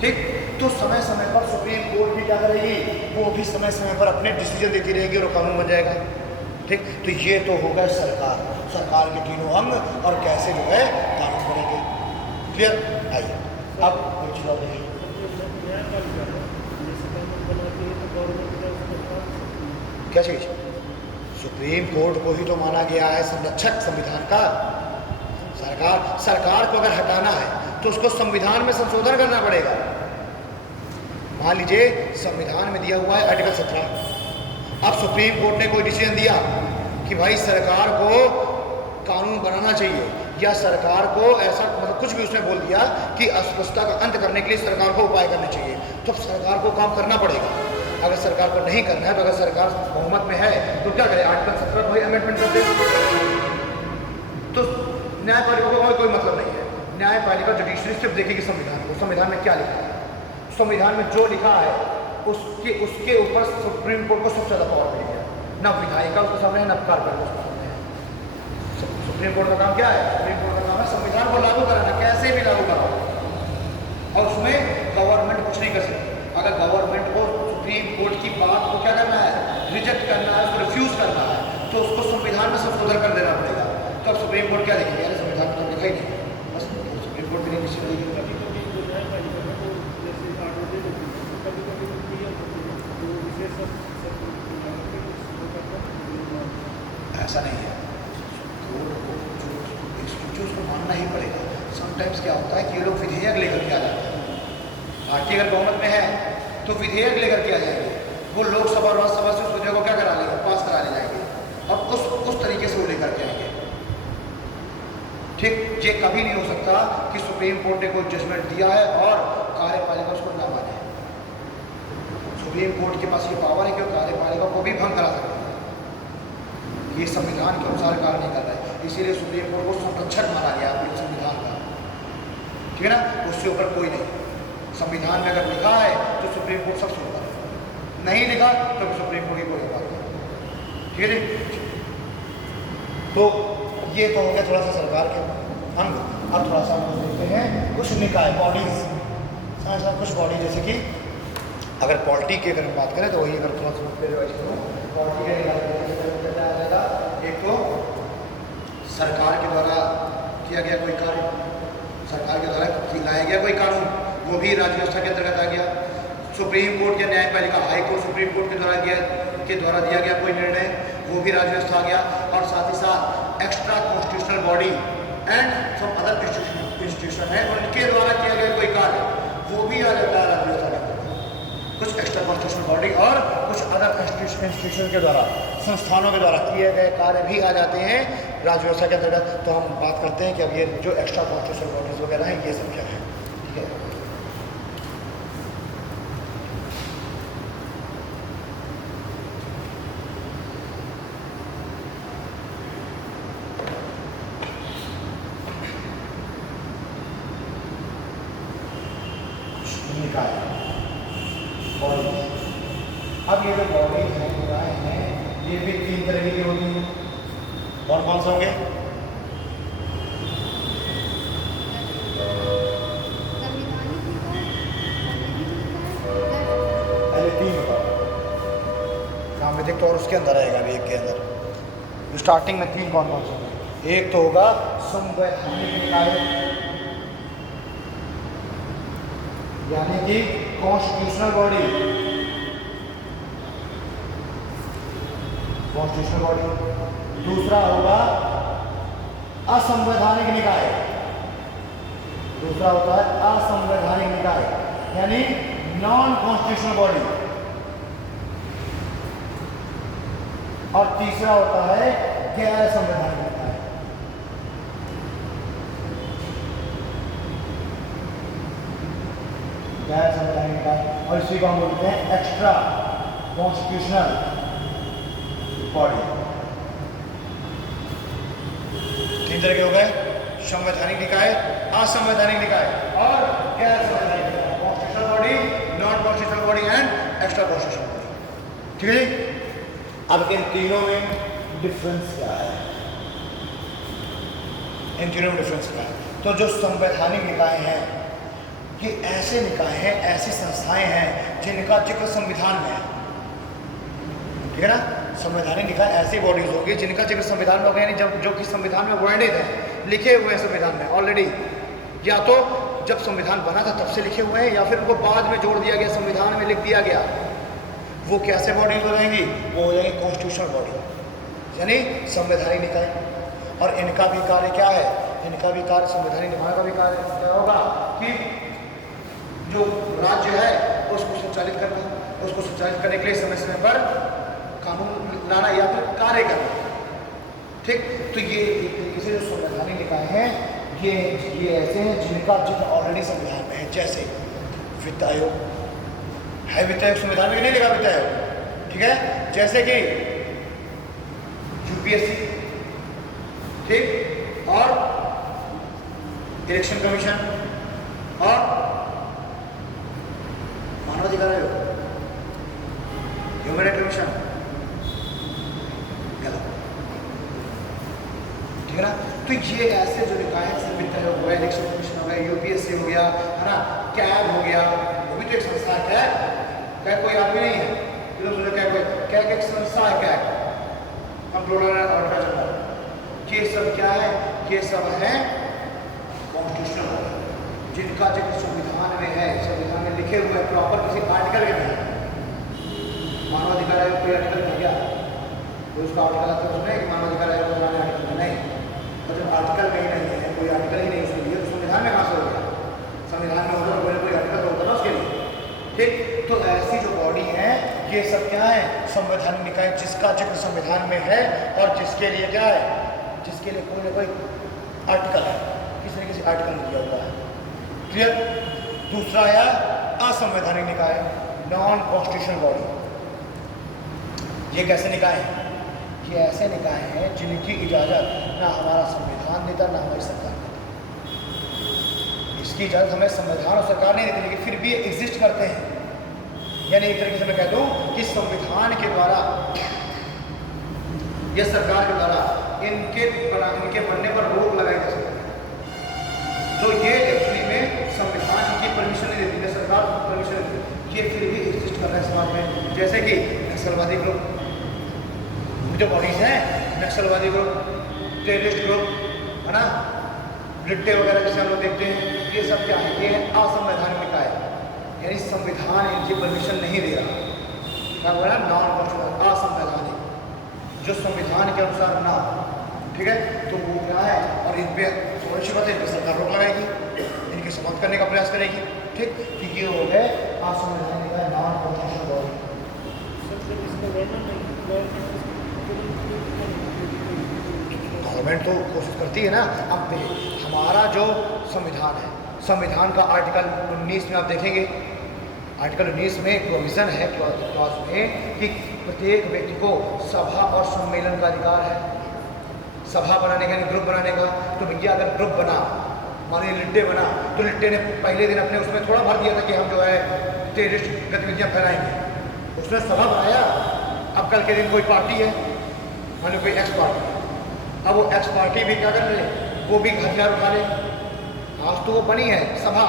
ठीक। तो समय समय पर सुप्रीम कोर्ट भी क्या करेगी, वो भी समय समय पर अपने डिसीजन देती रहेगी और कानून बन जाएगा, ठीक। तो ये तो होगा सरकार के तीनों अंग और कैसे जो है कानून बनेंगे, क्लियर। आइए अब देखिए क्या चीज, सुप्रीम कोर्ट को ही तो माना गया है संरक्षक संविधान का। सरकार को अगर हटाना है तो उसको संविधान में संशोधन करना पड़ेगा। मान लीजिए संविधान में दिया हुआ है आर्टिकल 17, अब सुप्रीम कोर्ट ने कोई डिसीजन दिया कि भाई सरकार को कानून बनाना चाहिए या सरकार को ऐसा मतलब कुछ भी उसने बोल दिया कि अस्पृश्यता का अंत करने के लिए सरकार को उपाय करने चाहिए, तो सरकार को काम करना पड़ेगा। अगर सरकार को नहीं करना है तो अगर सरकार बहुमत में है तो क्या करे, आर्टिकल 17 को ही अमेंडमेंट कर दे। तो न्यायपालिका को कोई मतलब नहीं है, न्यायपालिका जुडिशरी सिर्फ देखेगी संविधान को, संविधान में क्या लिखा है, संविधान में जो लिखा है उसके ऊपर सुप्रीम कोर्ट को सबसे ज़्यादा पावर मिली है, ना विधायिका उसके सामने है ना कार्यपालिका उसके सामने है। सुप्रीम कोर्ट का काम क्या है, सुप्रीम कोर्ट का काम है संविधान को लागू कराना, कैसे भी लागू कराओ। और उसमें गवर्नमेंट कुछ नहीं कर सकती। अगर गवर्नमेंट को सुप्रीम कोर्ट की बात को क्या करना है, रिजेक्ट करना है, उसको रिफ्यूज करना है, तो उसको संविधान में संशोधन कर देना पड़ेगा। तो अब सुप्रीम कोर्ट क्या देखेगी, यार संविधान में तो लिखा ही नहीं, बस सुप्रीम कोर्ट भी नहीं किसी को। ऐसा नहीं है, उसको मानना ही पड़ेगा। समटाइम्स क्या होता है कि ये लोग विधेयक लेकर के आ जाते हैं। पार्टी अगर बहुमत में है तो विधेयक लेकर के आ जाएंगे, वो लोकसभा और राज्यसभा से उस विधेयक को क्या करा लेंगे, पास करा ले जाएंगे, और उस तरीके से वो लेकर के आएंगे। ठीक, ये कभी नहीं हो सकता कि सुप्रीम कोर्ट ने कोई जजमेंट दिया है और कार्यपालिका उसको ना माने। सुप्रीम कोर्ट के पास ये पावर है कि वो कार्यपालिका को भी भंग करा सकता है। ये संविधान के अनुसार कार्य नहीं कर रहा है, इसीलिए सुप्रीम कोर्ट को संरक्षक माना गया अपने संविधान का। ठीक है ना, उससे ऊपर कोई नहीं। संविधान में अगर लिखा है तो सुप्रीम कोर्ट सब सुनता है, नहीं लिखा तो सुप्रीम कोर्ट की कोई बात नहीं। ठीक है जी, तो ये तो हो गया थोड़ा सा सरकार के अंग। अब थोड़ा सा हम देखते हैं कुछ निकाय बॉडीज, कुछ बॉडी, जैसे कि अगर पॉलिटी की अगर बात करें तो वही अगर थोड़ा सा पॉलिटी के जाएगा, एक तो सरकार के द्वारा किया गया कोई कार्य, सरकार के द्वारा लाया गया कोई कानून, वो भी राज्य व्यवस्था के अंतर्गत आ गया। सुप्रीम कोर्ट या न्यायपालिका, हाई कोर्ट सुप्रीम कोर्ट के द्वारा दिया गया कोई निर्णय, वो भी राज्य व्यवस्था आ गया। और साथ ही साथ extra constitutional body and some other institution है, उनके द्वारा किया गया कोई कार्य, वो भी आ जाता है राज्य व्यवस्था के अंतर्गत। कुछ एक्स्ट्रा कॉन्स्टिट्यूशनल बॉडी और कुछ अदर इंस्टीट्यूशन के द्वारा, संस्थानों के द्वारा किए गए कार्य भी आ जाते हैं राज्य व्यवस्था के अंतर्गत। तो हम बात करते हैं कि अब ये जो एक्स्ट्रा कॉन्स्टिट्यूशनल बॉडीज वगैरह हैं, ये सब क्या है। ठीक है, निकाय बॉडीज। अब ये जो बॉडीज हैं, निकाय हैं, ये भी 3 तरह की होती हैं। कौन कौन से होंगे? पहले 3 बताओ, सांविधिक तो और उसके अंदर आएगा भी, एक के अंदर स्टार्टिंग में 3 कौन कौन से होंगे? एक तो होगा संवैधानिक निकाय, यानी कि कॉन्स्टिट्यूशनल बॉडी, कॉन्स्टिट्यूशनल बॉडी। दूसरा होगा असंवैधानिक निकाय, दूसरा होता है असंवैधानिक निकाय, यानी नॉन कॉन्स्टिट्यूशनल बॉडी। और तीसरा होता है गैर संवैधानिक निकाय। गैर संवैधानिक निकाय, और इसी को हम बोलते हैं एक्स्ट्रा कॉन्स्टिट्यूशनल बॉडी। 3 तरह के हो गए, संवैधानिक निकाय, असंवैधानिक निकाय और गैर संवैधानिक निकाय। Constitutional body, non constitutional body and extra constitutional body. ठीक है जी, अब इन तीनों में डिफरेंस क्या है, इन तीनों में डिफरेंस क्या है? तो जो संवैधानिक निकाय हैं, ये ऐसे निकाय हैं, ऐसी संस्थाएं हैं जिनका जिक्र संविधान में है। ठीक है ना, संवैधानिक निकाय ऐसी बॉडीज होगी जिनका जिक्र संविधान में होगा, यानी जो कि संविधान में वर्णित है, लिखे हुए हैं संविधान में ऑलरेडी, या तो जब संविधान बना था तब से लिखे हुए हैं, या फिर उनको बाद में जोड़ दिया गया, संविधान में लिख दिया गया। वो कैसे बॉडीज हो जाएंगी? वो हो जाएंगी कॉन्स्टिट्यूशनल बॉडी, यानी संवैधानिक निकाय। और इनका भी कार्य क्या है? इनका भी कार्य, संवैधानिक निकाय का भी कार्य क्या होगा कि जो राज्य है उसको संचालित करना, उसको संचालित करने के लिए समय समय पर कानून लाना या फिर कार्य करना। ठीक, तो ये एक तरीके से जो संवैधानिक निकाय हैं, ये ऐसे हैं जिनका जिक्र ऑलरेडी संविधान में है। जैसे वित्त आयोग है, वित्त आयोग संविधान में नहीं लिखा वित्त आयोग, ठीक है। जैसे कि यूपीएससी, ठीक, और इलेक्शन कमीशन और मानवाधिकार आयोग, ह्यूमन राइट कमीशन, गलत, ठीक है ना। तो ये ऐसे जो निकाय हैं, वित्त आयोग हो गया, इलेक्शन कमीशन हो गया, गया, यूपीएससी हो गया, है ना, कैग हो गया, वो भी तो एक संस्था है। कैग कोई आदमी नहीं है, कैग एक संस्था है। CAG comptroller and auditor general, ये सब क्या है? ये सब है कॉन्स्टिट्यूशनल, जिनका जिक्र संविधान में है, संविधान में लिखे हुए प्रॉपर, किसी आर्टिकल में नहीं। मानवाधिकार आयोग कोई आर्टिकल नहीं गया, तो उसका आर्टिकल आता है कि मानवाधिकार आयोग बनाने आर्टिकल में नहीं, तो जब आर्टिकल में ही नहीं है, कोई आर्टिकल ही नहीं इसके लिए, तो संविधान में कहाँ से हो गया? संविधान में होगा तो कोई आर्टिकल तो होता ना उसके लिए। ठीक, तो ऐसी जो बॉडी है, ये सब क्या है? संवैधानिक निकाय, जिसका जिक्र संविधान में है और जिसके लिए क्या है? जिसके लिए कोई ना कोई आर्टिकल है, किसी न किसी आर्टिकल में दिया हुआ है। क्लियर? दूसरा आया असंवैधानिक निकाय, नॉन कॉन्स्टिट्यूशनल बॉडी। ये कैसे निकाय है? ये ऐसे निकाय हैं जिनकी इजाज़त ना हमारा संविधान देता, ना हमारी सरकार देती। इसकी इजाज़त हमें संविधान और सरकार नहीं देती, लेकिन फिर भी ये एग्जिस्ट करते हैं। यानी एक तरीके से मैं कह दूं कि संविधान के द्वारा या सरकार के द्वारा इनके बनने पर रोक लगाई जा सकती है। तो ये एक्चुअली में संविधान की परमिशन नहीं देती, सरकार परमिशन नहीं देती, ये फिर भी एग्जिस्ट कर रहा है समाज में। जैसे कि नक्सलवादी ग्रुप, जो बॉडीज हैं, नक्सलवादी ग्रुप, टेररिस्ट ग्रुप, है ना, रिट्टे वगैरह जैसे हम लोग देखते हैं, ये सब क्या है? ये असंवैधानिक निकाय, यानी संविधान इनकी परमिशन नहीं दे रहा। क्या बोला? नॉन कॉन्स्टिट्यूशनल, असंवैधानिक, जो संविधान के अनुसार ना हो। ठीक है, तो वो क्या है? और इन पर थोड़ी बात है, इन पर सरकार रोक लगाएगी, इनकी समाप्त करने का प्रयास करेगी। ठीक, तो ये हो गए असंवैधानिक निकाय, नॉन कॉन्स्टिट्यूशनल बॉडी। गवर्नमेंट तो कोशिश करती है ना। अब हमारा जो संविधान है, संविधान का आर्टिकल 19 में आप देखेंगे, आर्टिकल 19 में एक प्रोविज़न है क्लॉज में कि प्रत्येक व्यक्ति को सभा और सम्मेलन का अधिकार है। सभा बनाने का, ग्रुप बनाने का। तो भैया अगर ग्रुप बना, मानिए लिट्टे बना, तो लिट्टे ने पहले दिन अपने उसमें थोड़ा भर दिया था कि हम जो है टेररिस्ट गतिविधियाँ फैलाएंगे, उसने सभा बनाया। अब कल के दिन कोई पार्टी है, मान लो कोई एक्स पार्टी, अब वो एक्स पार्टी भी क्या कर रहे हैं? वो भी हथियार उठा रहे। आज तो वो बनी है सभा,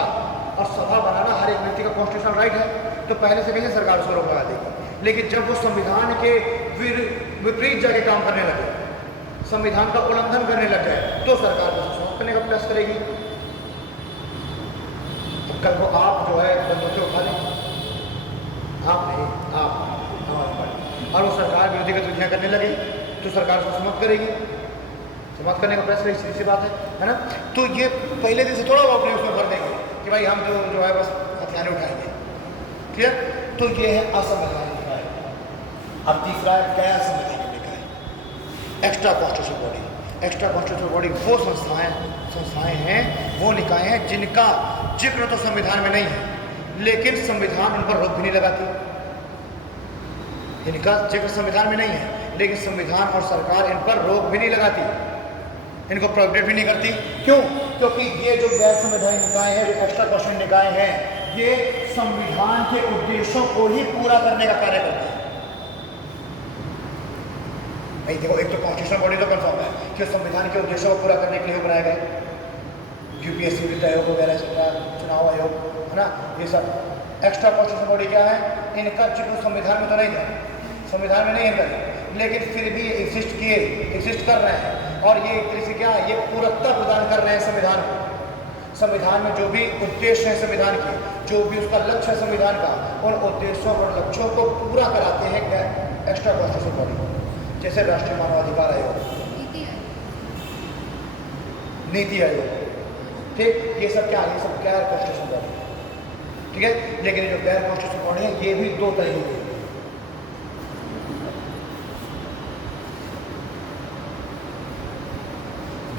और सभा बनाना हर एक व्यक्ति का कॉन्स्टिट्यूशनल राइट है, तो पहले से कैसे सरकार उसको रोक लगा देगी? लेकिन जब वो संविधान के विपरीत जाके काम करने लगे, संविधान का उल्लंघन करने लग जाए, तो सरकार को समाप्त करने का प्रयास करेगी। तो कल को आप जो है बंदूकें उठा लें, आप नहीं, आप हमारी पार्टी, और वो सरकार विरोधी गतिविधियाँ करने लगे, तो सरकार उसको समाप्त करेगी, समाप्त करने का प्रयास करेगी। सीधी सी बात है ना। तो ये पहले दिन से थोड़ा वो अपने उसमें भर देंगे कि भाई हम जो है बस हथियार उठाएंगे। क्लियर? तो ये है असंवैधानिक निकाय। अब तीसरा है गैर संवैधानिक निकाय, extra constitutional body. Extra constitutional body वो संस्थाएं हैं, वो निकाय हैं जिनका जिक्र तो संविधान में नहीं है, लेकिन संविधान उन पर रोक भी नहीं लगाती। इनका जिक्र संविधान में नहीं है, लेकिन संविधान और सरकार इन पर रोक भी नहीं लगाती, इनको प्रोहिबिट भी नहीं करती। क्यों? क्योंकि ये जो गैर संवैधानिक निकाय है, जो एक्स्ट्रा कॉन्स्टिट्यूशनल निकाय हैं, ये संविधान के उद्देश्यों को ही पूरा करने का कार्य करते हैं। भाई देखो, एक तो कॉन्स्टिट्यूशनल बॉडी तो कंफर्म है कि संविधान के उद्देश्यों को पूरा करने के लिए बनाए गए, यूपीएससी वित्त आयोग वगैरह, चुनाव आयोग, है ना, ये सब। एक्स्ट्रा कॉन्स्टिट्यूशनल बॉडी क्या है? इनका जिक्र संविधान में तो नहीं था, संविधान में नहीं है, लेकिन फिर भी ये एग्जिस्ट कर रहे हैं। और ये एक तरह से क्या है? ये पूरकता प्रदान कर रहे हैं संविधान को। संविधान में जो भी उद्देश्य है संविधान के, जो भी उसका लक्ष्य है संविधान का, उन उद्देश्यों और लक्ष्यों को पूरा कराते हैं एक्स्ट्रा कॉन्स्टिट्यूशनल बॉडी, जैसे राष्ट्रीय मानवाधिकार आयोग, नीति आयोग। ठीक, ये सब क्या है? ये सब गैर कॉन्स्टिट्यूशनल बॉडी। ठीक है, लेकिन जो गैर कॉन्स्टिट्यूशनल बॉडी है, ये भी दो तरीके की।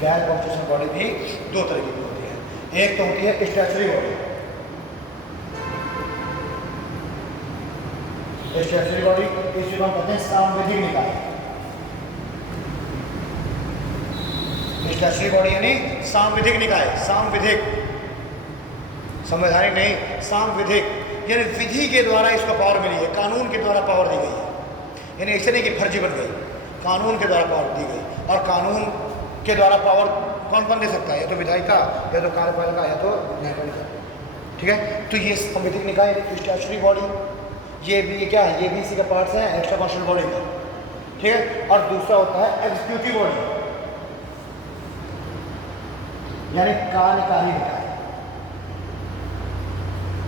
गैर कॉन्स्टिट्यूशनल बॉडी भी दो तरीके की होती है। एक तो होती है स्टैच्यूटरी बॉडी। स्टैच्यूटरी बॉडी इसको हम कहते हैं सांविधिक निकाय। स्टैच्यूटरी बॉडी यानी सांविधिक निकाय। सांविधिक, संवैधानिक नहीं, सांविधिक, यानी विधि के द्वारा इसको पावर मिली है, कानून के द्वारा पावर दी गई है। यानी ऐसे नहीं कि फर्जी बन गई, कानून के द्वारा पावर दी गई। और कानून के द्वारा पावर कौन कौन दे सकता है, या तो विधायिका, या तो कार्यपालिका, या तो न्यायपालिका। ठीक है, तो ये संवैधानिक निकाय स्टैट्यूटरी बॉडी, ये भी क्या है, ये भी इसी का पार्ट्स है एक्स्ट्रा कॉन्स्टिट्यूशनल बॉडी का। ठीक है, और दूसरा होता है एग्जीक्यूटिव बॉडी, यानी कार्यकारी निकाय।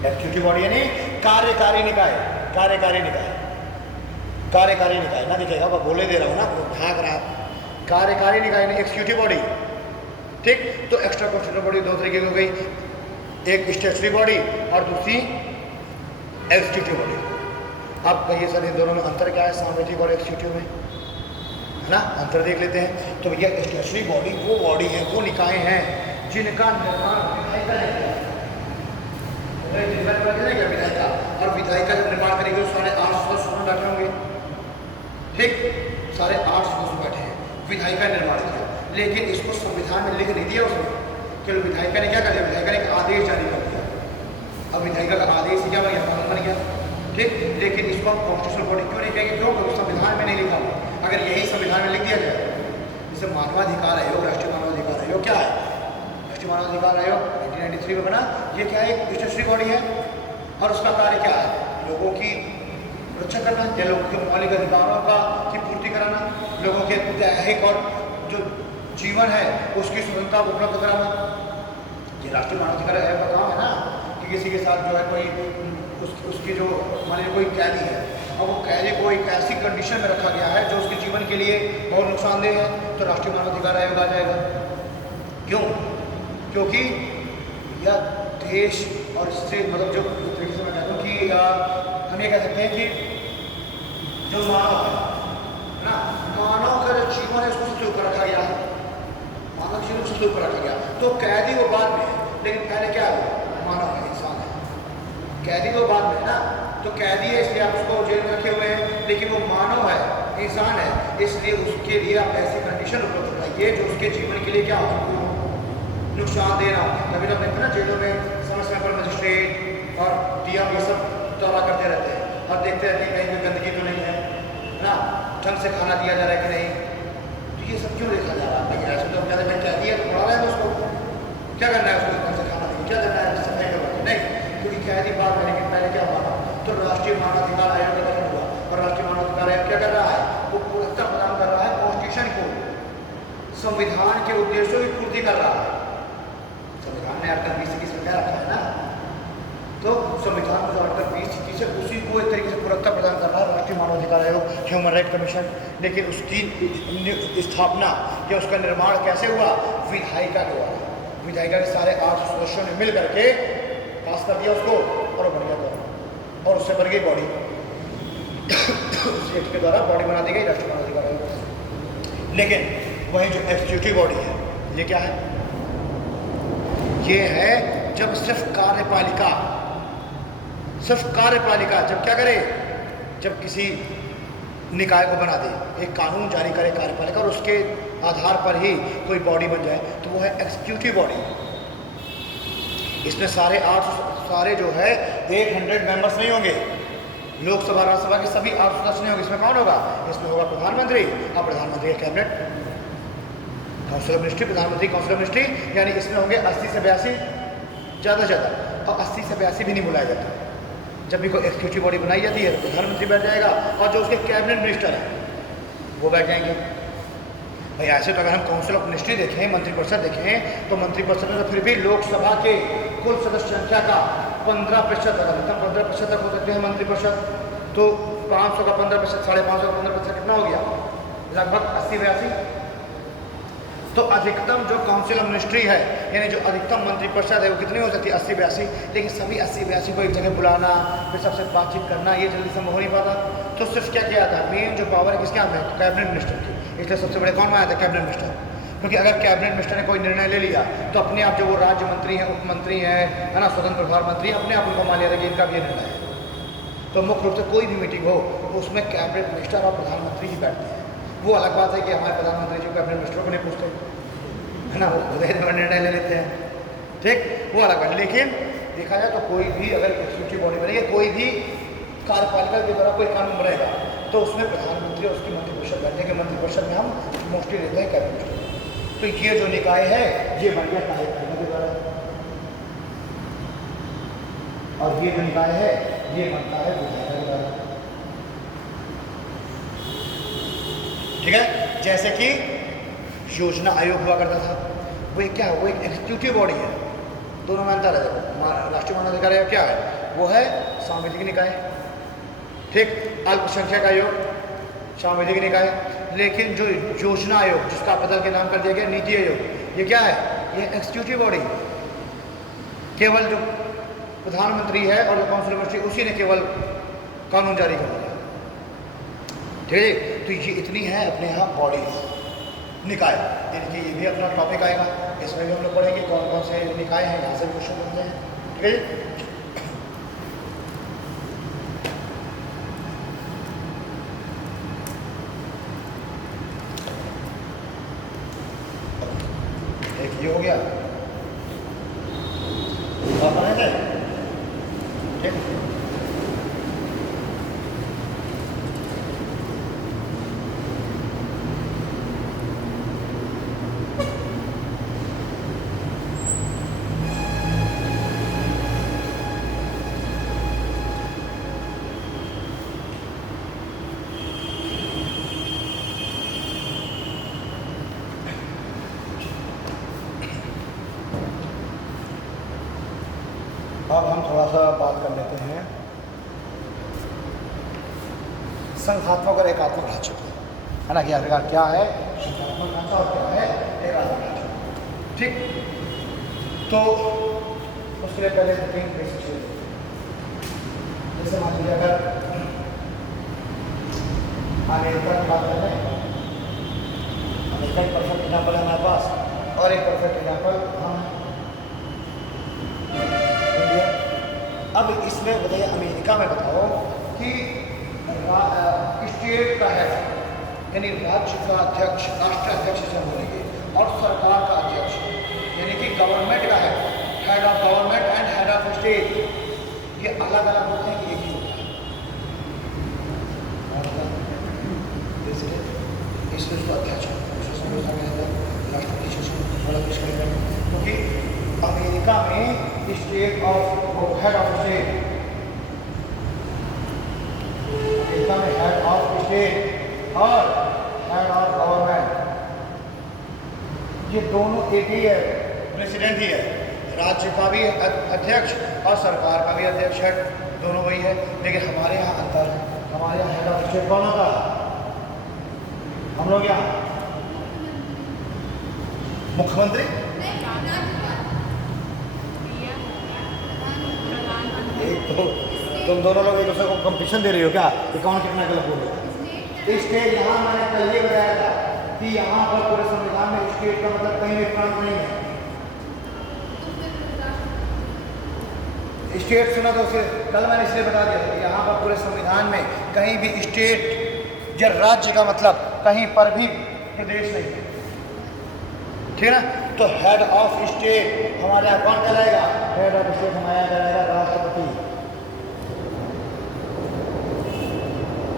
एग्जीक्यूटिव बॉडी यानी कार्यकारी निकाय, कार्यकारी निकाय, कार्यकारी निकाय ना दिखेगा, मैं बोले दे रहा हूँ ना, भाग रहा है। कार्यकारी निकाय ने एग्जीक्यूटिव बॉडी। ठीक, तो एक्स्ट्रा कॉन्स्टिट्यूशनल बॉडी दो तरीके की हो गई, एक स्टैट्यूटरी बॉडी और दूसरी एग्जीक्यूटिव बॉडी। अब कहिए सर इन दोनों में अंतर क्या है, सांविधिक और एग्जीक्यूटिव में, है ना, अंतर देख लेते हैं। तो भैया स्टैट्यूटरी बॉडी वो बॉडी है, वो निकाय हैं जिनका निर्माण विधायिका ने किया, विधायिका, और विधायिका जब निर्माण करेगी तो सारे 8 सदस्य बैठे होंगे। ठीक, सारे 8 सदस्य बैठे हैं, विधायिका ने निर्माण किया, लेकिन इसको संविधान में लिख नहीं दिया उसने, कि विधायिका ने क्या कर दिया, विधायिका ने एक आदेश जारी कर दिया। अब विधायिका का आदेश क्या बन गया, कानून बन गया। ठीक, लेकिन इसको हम कॉन्स्टिट्यूशनल बॉडी क्यों नहीं कहेंगे, क्यों, क्योंकि संविधान में नहीं लिखा हुआ। अगर यही संविधान में लिख दिया जाए, जैसे मानवाधिकार आयोग, राष्ट्रीय मानवाधिकार आयोग क्या है, राष्ट्रीय मानवाधिकार आयोग 1993 में बना, ये क्या है, एक स्टैट्यूटरी बॉडी है, और उसका कार्य क्या है, लोगों की रक्षा करना, या लोगों के मौलिक अधिकारों का की पूर्ति कराना, लोगों के दैहिक और जो जीवन है उसकी स्वतंत्रता उपलब्ध कराना। ये राष्ट्रीय मानवाधिकार आयोग का काम है ना, कि किसी के साथ जो है कोई उसकी जो मान लीजिए कोई कैदी है, और वो कैदी को एक ऐसी कंडीशन में रखा गया है जो उसके जीवन के लिए बहुत नुकसानदेह है, तो राष्ट्रीय मानवाधिकार आयोग आ जाएगा। क्यों, क्योंकि यह देश और इससे मतलब जो तरीके से मैं कहता हूँ कि हम ये कह सकते हैं कि जो मानव है ना, मानव का जो जीवन है उसको सबसे ऊपर रखा गया है, मानव जीवन सबसे ऊपर रखा गया। तो कैदी वो बाद में है, लेकिन पहले क्या है, मानव है, इंसान है। कैदी तो बाद में है ना, तो कैदी है इसलिए आप उसको जेल में रखे हुए हैं, लेकिन वो मानव है, इंसान है, इसलिए उसके लिए आप ऐसी कंडीशन उपलब्ध कराइए जो उसके जीवन के लिए क्या हो, नुकसान दे रहा हो। कभी तो देखते हैं ना जेलों में समय समय पर मजिस्ट्रेट और डीएम ये सब दौरा करते रहते हैं और देखते रहते हैं कहीं कोई गंदगी तो नहीं है ना, ढंग से खाना दिया जा रहा है कि नहीं। तो ये सब क्यों देखा जा रहा है, भाई ऐसे तो हम कहते हैं कैदी है तो पढ़ा रहे हैं उसको, क्या करना है उसको, ढंग से खाना देंगे, क्या करना है सफाई करवाएंगे, नहीं, क्योंकि कैदी बात है, लेकिन पहले क्या हुआ, तो राष्ट्रीय मानवाधिकार आयोग का गठन हुआ, और राष्ट्रीय मानवाधिकार आयोग क्या कर रहा है, वो पूर्णता प्रदान कर रहा है कॉन्स्टिट्यूशन को, संविधान के उद्देश्यों की पूर्ति कर रहा है। संविधान ने आर्टिकल 20 इसमें क्या रखा है ना, तो संविधान को जो आर्टिकल 20 है उसी को एक तरीके से पूर्णता प्रदान कर रहा है राष्ट्रीय मानवाधिकार आयोग, ह्यूमन राइट कमीशन। लेकिन उसकी स्थापना या उसका निर्माण कैसे हुआ, विधायिका के द्वारा, विधायिका के सारे 8 सदस्यों ने मिल करके पास कर दिया उसको, और बन गया था, और उससे बन गई बॉडी, उस एक्ट के द्वारा बॉडी बना दी गई राष्ट्रीय मानवाधिकार आयोग। लेकिन वही जो एग्जीक्यूटिव बॉडी है, ये क्या है, ये है जब सिर्फ कार्यपालिका जब क्या करे, जब किसी निकाय को बना दे, एक कानून जारी करे कार्यपालिका, और उसके आधार पर ही कोई बॉडी बन जाए, तो वो है एग्जीक्यूटिव बॉडी। इसमें सारे जो है 800 मेंबर्स नहीं होंगे, लोकसभा राज्यसभा के सभी 8 सदस्य नहीं होंगे। इसमें कौन होगा, इसमें होगा प्रधानमंत्री, और प्रधानमंत्री का कैबिनेट, काउंसिल ऑफ मिनिस्ट्री, प्रधानमंत्री काउंसिल ऑफ मिनिस्ट्री, यानी इसमें होंगे 80 से 82 ज़्यादा, और 80 से 82 भी नहीं बुलाया जाता। जब भी कोई एग्जीक्यूटिव बॉडी बनाई जाती है तो प्रधानमंत्री बैठ जाएगा, और जो उसके कैबिनेट मिनिस्टर हैं वो बैठ जाएंगे। भाई ऐसे तो अगर हम काउंसिल ऑफ मिनिस्ट्री देखें, मंत्रिपरिषद देखें, तो मंत्रिपरिषद में तो फिर भी लोकसभा के कुल सदस्य संख्या का 15% तक, अधिकतम 15% तक हो सकते हैं मंत्रिपरिषद। तो 500 का 15%, 550 का 15% कितना हो गया, लगभग 80-82। तो अधिकतम जो काउंसिल ऑफ मिनिस्ट्री है, यानी जो अधिकतम मंत्रिपरिषद है, वो कितनी हो सकती है, 80-82। लेकिन सभी 80-82 को एक जगह बुलाना, फिर सबसे बातचीत करना, ये जल्दी संभव हो नहीं पाता। तो सिर्फ क्या किया था, मेन जो पावर है किसके हाथ में, कैबिनेट मिनिस्टर की। इसलिए सबसे बड़े कौन माना था, कैबिनेट मिनिस्टर। क्योंकि अगर कैबिनेट मिनिस्टर ने कोई निर्णय ले लिया तो अपने आप जो वो राज्य मंत्री हैं, उप मंत्री हैं, है ना, स्वतंत्र प्रभार मंत्री, अपने आप उनको मान लिया था कि इनका भी ये निर्णय है। तो मुख्य रूप से कोई भी मीटिंग हो उसमें कैबिनेट मिनिस्टर और प्रधानमंत्री ही बैठते हैं। वो अलग बात है कि हमारे प्रधानमंत्री जी कैबिनेट मिनिस्टर को नहीं पूछते, है ना, वो निर्णय ले लेते हैं, ठीक, वो अलग बात। लेकिन देखा जाए तो कोई भी अगर एग्जीक्यूटिव बॉडी बनेगी, कोई भी कार्यपालिका के द्वारा कोई कानून बनेगा, तो उसमें प्रधानमंत्री और उसकी मंत्रिपरिषद बैठने के, मंत्रिपरिषद में हम मोस्टली रहते हैं कैबिनेट मिनिस्टर। तो ये जो निकाय है ये बन गया कार्यपालिका के द्वारा, और ये जो निकाय है ये बनता है विधायिका के द्वारा। ठीक है, जैसे कि योजना आयोग हुआ करता था, वो एक क्या है, वो एक एग्जीक्यूटिव बॉडी है, दोनों में अंतर है। राष्ट्रीय मानवाधिकार आयोग क्या है, वो है सांविधिक निकाय, ठीक। अल्पसंख्यक आयोग सांविधिक निकाय, लेकिन जो योजना आयोग जिसका बदल के नाम कर दिया गया नीति आयोग, ये क्या है, ये एग्जीक्यूटिव बॉडी, केवल जो प्रधानमंत्री है और जो काउंसिल मिनिस्ट्री उसी ने केवल कानून जारी कर दिया, ठीक है। तो ये इतनी है अपने यहाँ बॉडीज, निकाय, यानी कि ये भी अपना टॉपिक आएगा, इसमें भी हम लोग पढ़ेंगे कौन कौन से निकाय हैं, यहाँ से भी क्वेश्चन बनते हैं, ठीक है। एक ये हो गया, और बने थे, ठीक। अब हम थोड़ा सा बात कर लेते हैं संघात्मक और एकात्मक ढांचे को, है ना, क्या है संघात्मक ढांचा और क्या है एकात्मक ढांचा, ठीक। तो उसके लिए पहले तीन बेसिक चीजें, जैसे मान लीजिए अगर अमेरिका की बात करें, अमेरिका एक परफेक्ट एग्जाम्पल है हमारे पास, और एक परफेक्ट एग्जाम्पल हम। अब इसमें बताइए, अमेरिका में बताओ कि स्टेट का हेड, यानी राज्य का अध्यक्ष, राष्ट्राध्यक्ष से बोलेंगे, और सरकार का अध्यक्ष, यानी कि गवर्नमेंट का head of government and head of state, ये अलग अलग होते हैं कि एक ही होता है, इसलिए उसको अध्यक्ष राष्ट्रपति क्योंकि अमेरिका में state of head of state, America में हेड ऑफ स्टेट और हेड ऑफ गवर्नमेंट, ये दोनों एक ही है, प्रेसिडेंट ही है, राज्य का भी अध्यक्ष और सरकार का भी अध्यक्ष है, दोनों वही है। लेकिन हमारे यहाँ अंतर है, हमारे यहाँ हेड ऑफ स्टेट कौन होता है, हम लोग यहाँ मुख्यमंत्री, तो तुम दोनों लोग एक दूसरे को कंपटीशन दे रही हो क्या, कि कौन कितना गलत बोल रहा है। स्टेट यहाँ मैंने कल ये बताया था कि यहाँ पर पूरे संविधान में स्टेट का मतलब कहीं भी प्रांत नहीं है। स्टेट सुना तो उसे कल मैंने इसलिए बता दिया कि यहाँ पर पूरे संविधान में कहीं भी स्टेट या राज्य का मतलब कहीं पर भी प्रदेश नहीं है, ठीक है ना। तो हेड ऑफ स्टेट हमारे यहाँ कौन कहलाएगा, हेड ऑफ स्टेट हमारे यहाँ कहलाएगा राष्ट्रपति,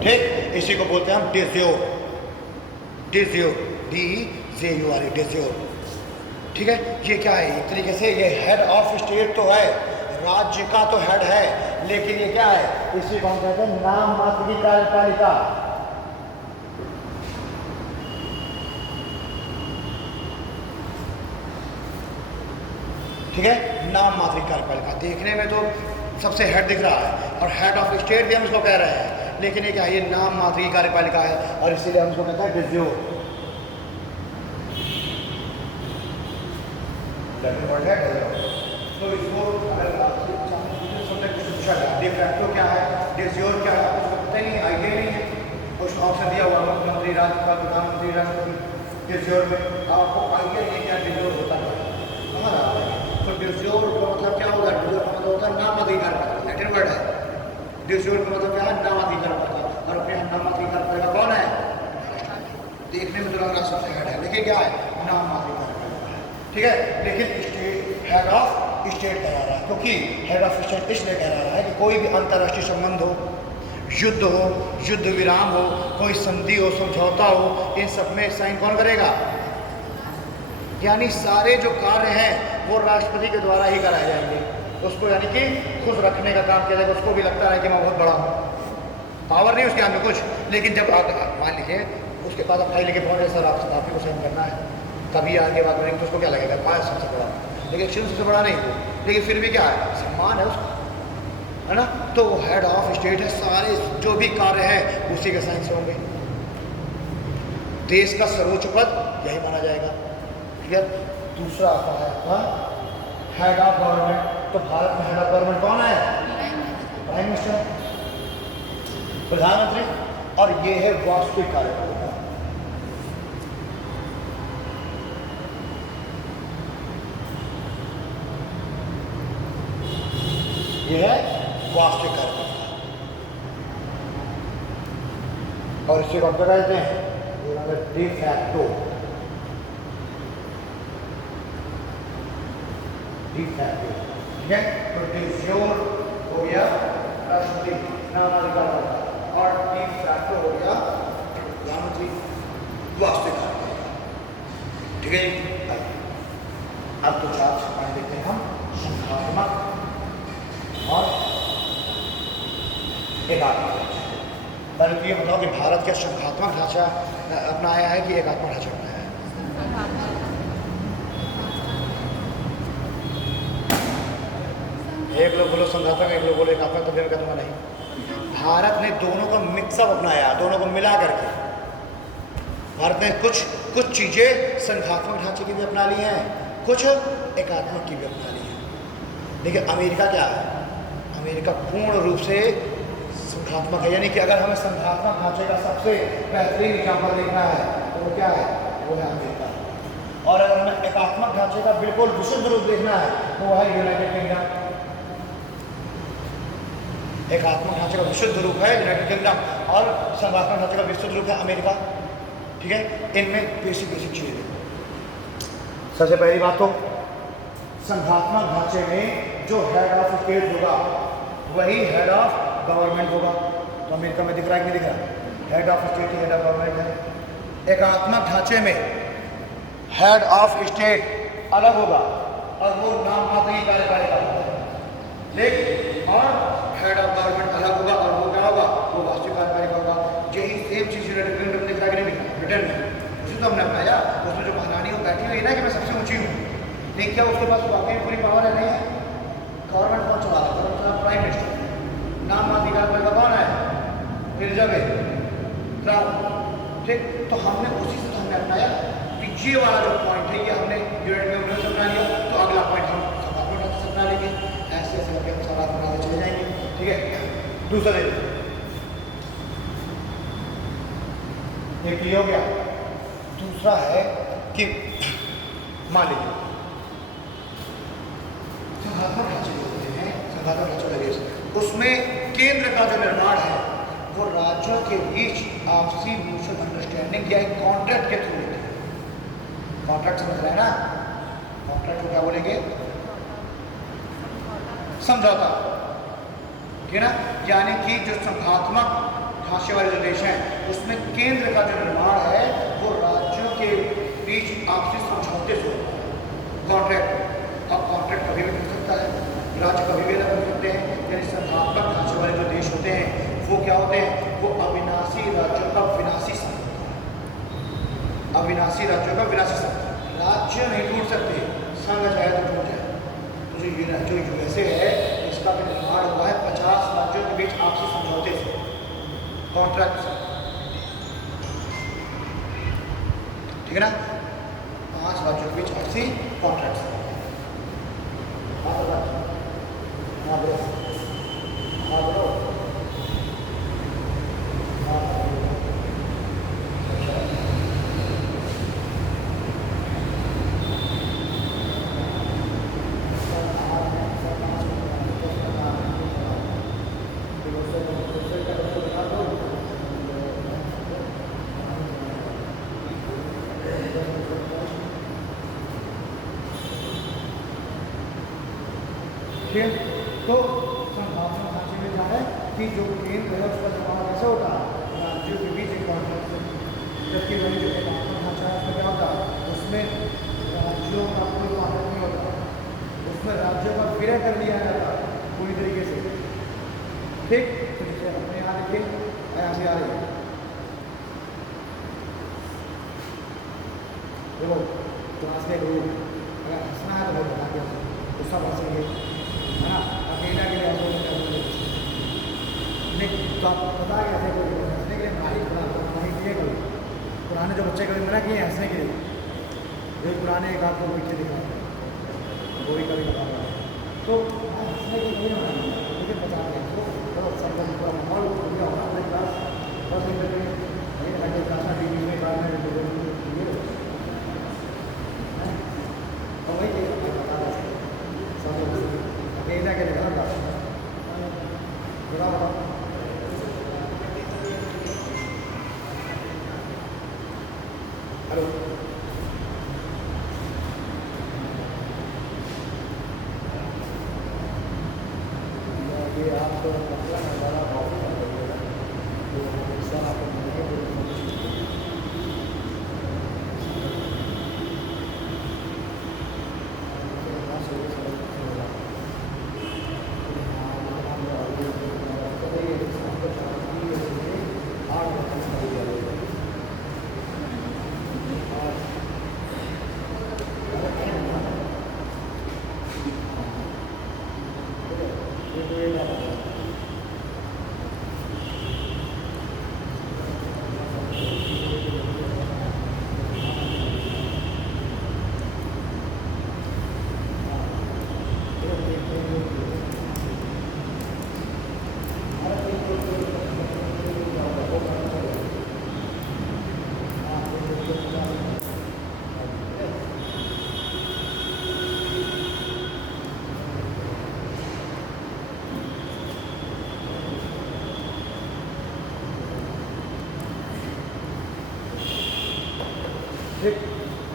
ठीक। इसी को बोलते हैं हम डिज्योर, DEJURE, डिज्योर, ठीक है। ये क्या है, एक तरीके से ये हेड ऑफ स्टेट तो है, राज्य का तो हेड है, लेकिन ये क्या है, इसी को हम कहते हैं नाम मात्र की कार्यपालिका, ठीक है, नाम मात्र की कार्यपालिका। देखने में तो सबसे हेड दिख रहा है, और हेड ऑफ स्टेट भी हम इसको कह रहे हैं, लेकिन ये क्या है, ये नाम मात्र की कार्यपालिका है, और इसीलिए हम इसको कहते हैं डिज्योर, तो इसको अगर पूछा जाए डिफैक्टो क्या है, डिज्योर क्या है, आपको पता ही नहीं, आइडिया नहीं है, उसका ऑप्शन दिया हुआ मुख्यमंत्री, राज्यपाल, प्रधानमंत्री, राष्ट्रपति, डिज्योर में आपको आइडिया नहीं क्या डिज्योर होता है, समझ आ रहा है। तो डिज्योर का मतलब क्या होगा, डिज्योर का मतलब होता है नामाधिकार, लैटिन वर्ड है, डिज्योर का मतलब क्या है, नामाधिकार, और अपने नामाधिकार का कौन है, देखने में तो लग रहा सबसे हेड है, लेकिन क्या है, नामाधिकार, ठीक है। लेकिन स्टेट हेड ऑफ स्टेट कह रहा है, क्योंकि हेड ऑफ स्टेट इसलिए कह रहा है कि कोई भी अंतर्राष्ट्रीय संबंध हो, युद्ध विराम हो, कोई संधि हो, समझौता हो, इन सब में साइन कौन करेगा, यानी सारे जो कार्य हैं वो राष्ट्रपति के द्वारा ही कराए जाएंगे। उसको यानी कि खुश रखने का काम किया जाएगा। उसको भी लगता है कि मैं बहुत बड़ा हूँ, पावर नहीं उसके हाथ में कुछ, लेकिन जब मान लीजिए उसके पास अब फाइल लेके पहुँचे, सर आपकी को साइन करना है, कभी आगे बात करेंगे तो उसको क्या लगेगा, पाया सबसे बड़ा, लेकिन एक्चुअली सबसे बड़ा नहीं हो, लेकिन फिर भी क्या है, सम्मान है उसका, है ना। तो वो हेड ऑफ स्टेट है, सारे जो भी कार्य है उसी के साइन से होंगे। देश का सर्वोच्च पद यही माना जाएगा। क्लियर। दूसरा आता है आपका हेड ऑफ गवर्नमेंट। तो भारत में हेड ऑफ गवर्नमेंट कौन है? प्राइम मिनिस्टर, प्रधानमंत्री, और ये है वास्तविक कार्यपालिका। ये है वास्तविक कार्यपालिका, और इसे कौन कहते हैं? De facto. डी फैक्टो, ठीक है। तो डी फ्योर हो गया राष्ट्रपति नामाधिकार, और डी फैक्टो हो गया प्रधानमंत्री, वास्तविक कार्यपालिका, ठीक है। अब तो चार पॉइंट देखते हैं हम, संख्यात्मक और एकात्मक ढांचा। पहले तो ये बताओ कि भारत क्या संख्यात्मक ढांचा अपनाया है कि एकात्मक ढांचा अपनाया है? एक लोग बोलो संख्यात्मक, एक लोग बोलो एकात्मक, तो फिर कहूँगा नहीं। भारत ने दोनों का मिक्सअप अपनाया, दोनों को मिला करके भारत ने कुछ चीज़ें संख्यात्मक ढांचे की भी अपना ली हैं, कुछ एकात्मक की भी अपना ली हैं। लेकिन अमेरिका क्या है? अमेरिका पूर्ण रूप से संख्यात्मक है, यानी कि अगर हमें संख्यात्मक ढांचे का सबसे बेहतरीन एग्जाम्पल देखना है तो वो क्या है? वो है अमेरिका। और अगर हमें एकात्मक ढांचे का बिल्कुल विशुद्ध रूप देखना है तो वो है यूनाइटेड किंगडम। एकात्मक ढांचे का विशुद्ध रूप है यूनाइटेड किंगडम, और संख्यात्मक ढांचे का विशुद्ध रूप है अमेरिका, ठीक है। इनमें बेसिक चीजें। सबसे पहली बात तो संख्यात्मक ढांचे में जो हेड ऑफ स्टेट होगा वही हेड ऑफ गवर्नमेंट होगा। तो अमेरिका में दिख रहा है कि नहीं दिख रहा? Head of state he head of government है। एकात्मक ढांचे में हेड ऑफ स्टेट अलग होगा और वो नाम मात्र ही कार्यपालिका होगा, लेकिन और हेड ऑफ गवर्नमेंट अलग होगा और वो क्या होगा? वो वास्तविक कार्यपालिका होगा। यही सेम चीज यूनाइटेड किंगडम दिख रहा है कि नहीं दिख रहा? ब्रिटेन में उसी तो हमने अपनाया। उसमें जो महारानी वो बैठी हुई है ना कि मैं सबसे ऊंची हूँ, नहीं क्या उसके पास वाकई पूरी पावर है? नहीं है। गवर्नमेंट कौन चला रहा है? Prime minister. नाम अधिकार का कौन है? एलिजाबेथ क्राउन, ठीक। तो हमने उसी से हमने अपनाया कि ये वाला जो पॉइंट है ये हमने यूनाइटेड किंगडम से अपना लिया, तो अगला पॉइंट हम संख्यात्मक से अपना लेंगे। ऐसे ऐसे करके हम सारा अपनाते चले जाएंगे, ठीक है। दूसरा एक ये हो गया। दूसरा है कि मान लीजिए संख्यात्मक ढांचे होते हैं, संख्यात्मक ढांचे का उसमें केंद्र का जो निर्माण है वो राज्यों के बीच आपसी म्यूचुअल अंडरस्टैंडिंग या एक कॉन्ट्रैक्ट के थ्रू होती है। कॉन्ट्रैक्ट समझ रहे हैं ना? कॉन्ट्रैक्ट को क्या बोलेंगे? समझौता, ठीक है ना। यानी कि जो संख्यात्मक ढांचे वाले जो देश हैं उसमें केंद्र का जो निर्माण है वो राज्यों के बीच आपसी समझौते से होता है, कॉन्ट्रैक्ट। अब कॉन्ट्रैक्ट कभी भी हो सकता है, राज्य कभी भी अलग हो सकते हैं। यानी संख्यात्मक ढांचे वाले जो देश होते हैं वो क्या होते हैं? वो अविनाशी राज्यों का विनाशी संघ होता है। अविनाशी राज्यों का विनाशी संघ। राज्य नहीं टूट सकते, संघ चाहे तो टूट जाए। तो जो यूएसए है इसका भी निर्माण हुआ है 50 राज्यों के बीच आपसी समझौते से, कॉन्ट्रैक्ट से, ठीक है ना। 5 राज्यों के बीच आपसी कॉन्ट्रैक्ट से। हाँ बोलो, हाँ बोलो। तो संभावना ढांचे में क्या है कि जो केंद्र है उसका निर्माण कैसे होता है? राज्यों के बीच एक कॉन्ट्रैक्ट से। जबकि वही जो एकात्मक ढांचा है उसमें क्या होता है? उसमें के यहाँ से आ रही है, देखो ट्रांसलेट हो, अगर हंसना है तो भाई बता के गुस्सा बच सके, है ना, अकेला के लिए लेकिन तो आपको पता है कैसे कोई हंसने के लिए नारी नहीं किए कभी पुराने जो बच्चे कभी मना किए हंसने के लिए, जो पुराने एक आध को पीछे दिखा वो भी कभी बता रहा है तो हंसने के लिए लेकिन बता रहे हैं तो सब पूरा माहौल बढ़िया होगा अपने पास बस एक घंटे का टीवी में बाद में और वही बता रहा सब अकेला के लिए बता हेलो ये आप अपना हमारा ऑफिस कर दीजिएगा तो सर आपको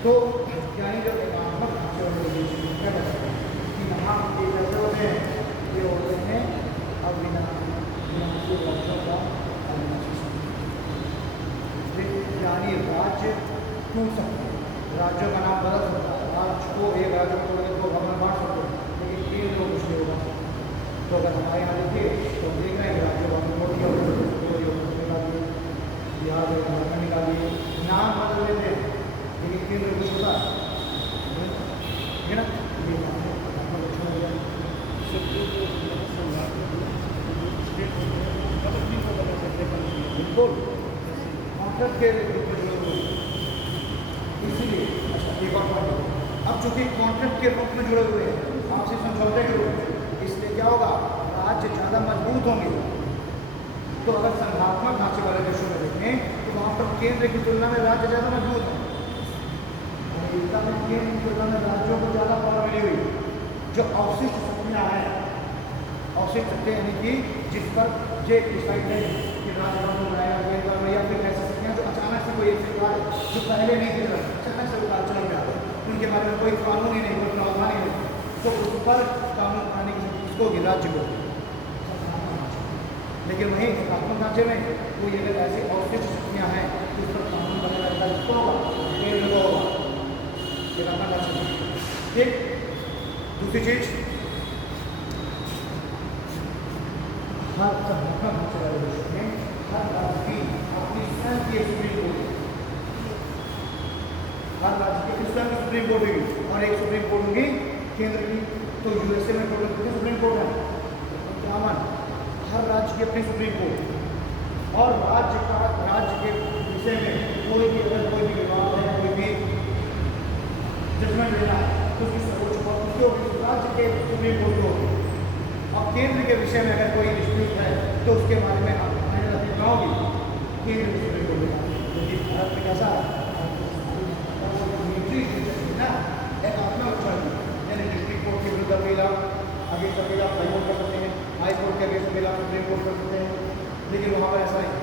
तो यानी जो एकात्मक ढांचे होते हैं क्या कर सकते हैं कि यहाँ के नजरों में ये होते हैं अविनाशी लक्ष्यों का अविनाशी यानी राज्य टूट सकते हैं, राज्यों का नाम बदल सकता है, राज्य को एक राज्य को दो भाग में बांट सकते हैं, लेकिन ये लोग कुछ नहीं होगा। तो अगर हमारे यहाँ देखिए तो देख रहे हैं कि राज्यों का मोदी निकालिए, बिहार में झारखंड निकालिए, नाम बदल लेते हैं लेकिन केंद्र कुछ होता है ना, बिल्कुल कॉन्ट्रैक्ट के इसीलिए एक और पॉइंट, अब चूंकि कॉन्ट्रैक्ट के रूप में जुड़े हुए हैं आपसे समझौते के रूप में, इसलिए क्या होगा राज्य ज़्यादा मजबूत होंगे। तो अगर संघात्मक ढांचे वाले देशों में देखें तो वहाँ पर केंद्र की तुलना में राज्य ज़्यादा मजबूत है, केंद्र की तुलना में राज्यों को ज़्यादा पावर मिली हुई। जो अवशिष्ट शक्तियाँ हैं, अवशिष्ट शक्तियाँ यानी कि जिस पर ये डिसाइड है कि राजभवन को बनाया गया या फिर ऐसी शक्तियाँ जो अचानक से कोई एक सरकार जो पहले नहीं थी अचानक से उतार चढ़ में आते, उनके बारे में कोई कानून ही नहीं, कोई प्रावधान ही नहीं, तो उस पर कानून बनाने की उसको राज्य को। लेकिन वहीं एकात्मक ढांचे में कोई अगर ऐसी अवशिष्ट शक्तियाँ हैं जिस पर कानून बनाया जाएगा किसको होगा, केंद्र को होगा। ठीक, दूसरी चीज हर संगठन में हर राज्य की अपनी स्वयं की सुप्रीम कोर्ट, हर राज्य की स्वयं की सुप्रीम कोर्ट होगी और एक सुप्रीम कोर्ट होगी केंद्र की। तो यूएसए में टोटल कितने सुप्रीम कोर्ट है, 51। हर राज्य की अपनी सुप्रीम कोर्ट और राज्य के विषय में कोई भी अगर कोई भी विवाद है, कोई भी जजमेंट लेना है तो उसकी सर्वोच्च कोर्ट राज्य के सुप्रीम कोर्ट को होगी। अब केंद्र के विषय में अगर कोई डिस्प्यूट है तो उसके बारे में आप क्या होगी, केंद्र की सुप्रीम कोर्ट होगा। क्योंकि भारत में कैसा ना एक अपना उपचार यानी डिस्ट्रिक्ट कोर्ट के विरुद्ध अपील आगे अपील हाई कोर्ट कर सकते हैं, हाई कोर्ट के अगेंस्ट अपील सुप्रीम कोर्ट कर सकते हैं। लेकिन वहाँ पर ऐसा नहीं,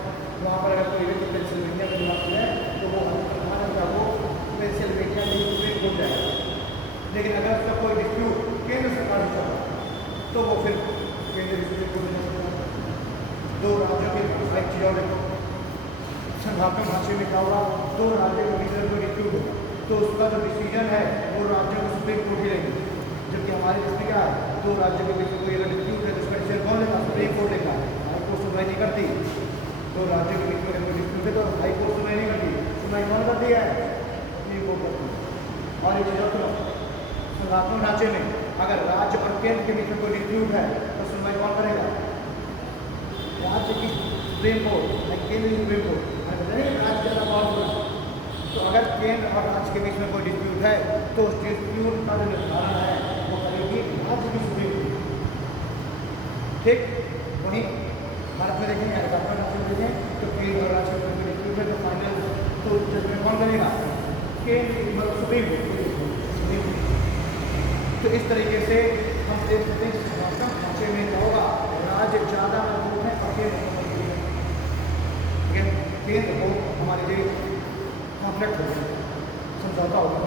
वहाँ पर अगर कोई व्यक्ति पेंसिल्वेनिया में निवासी है तो वो पेंसिल्वेनिया में सुप्रीम कोर्ट जाएगा। लेकिन अगर उसका कोई डिस्प्यूट केंद्र सरकार से चला तो वो फिर केंद्र की सुप्रीम कोर्ट में चला। दो राज्यों की एक चीज़ और देखो, संघात्मक ढांचे में क्या होगा, दो राज्यों के बीच में डिस्प्यूट होगा तो उसका जो डिसीजन है वो राज्यों की सुप्रीम कोर्ट ही लेंगे। जबकि हमारे देश में क्या है, दो राज्यों के बीच में कोई अगर डिस्प्यूट है तो उसका डिसीजन कौन लेगा, सुप्रीम कोर्ट लेगा। कोर्ट सुनवाई नहीं करती, तो राज्य के बीच में कोई डिस्प्यूट है तो हाई कोर्ट सुनवाई नहीं करती, सुनवाई कौन करती है? सुप्रीम कोर्ट करती है। और एक चीज़ और संघात्मक ढांचे में अगर राज्य और केंद्र के बीच में कोई डिस्प्यूट है तो सुनवाई कौन करेगा? राज्य की सुप्रीम कोर्ट या केंद्र की सुप्रीम कोर्ट। राज्य ज़्यादा पावरफुल है, तो अगर केंद्र और राज्य के बीच में कोई डिस्प्यूट है तो उस डिस्प्यूट का जो निपटारा है वो करेगी राज्य की सुप्रीम कोर्ट। ठीक, वहीं भारत में देखेंगे, संघात्मक ढांचे में देखें तो केंद्र और राज्य के बीच में डिस्प्यूट है तो फाइनल तो जजमेंट कौन करेगा? केंद्र मतलब सुप्रीम कोर्ट। तो इस तरीके से हम देख सकते हैं संघात्मक ढांचे में क्या होगा? राज्य ज़्यादा मजबूत है और केंद्र को हमारे लिए कॉन्फ्लिक्ट होगा, समझौता होगा,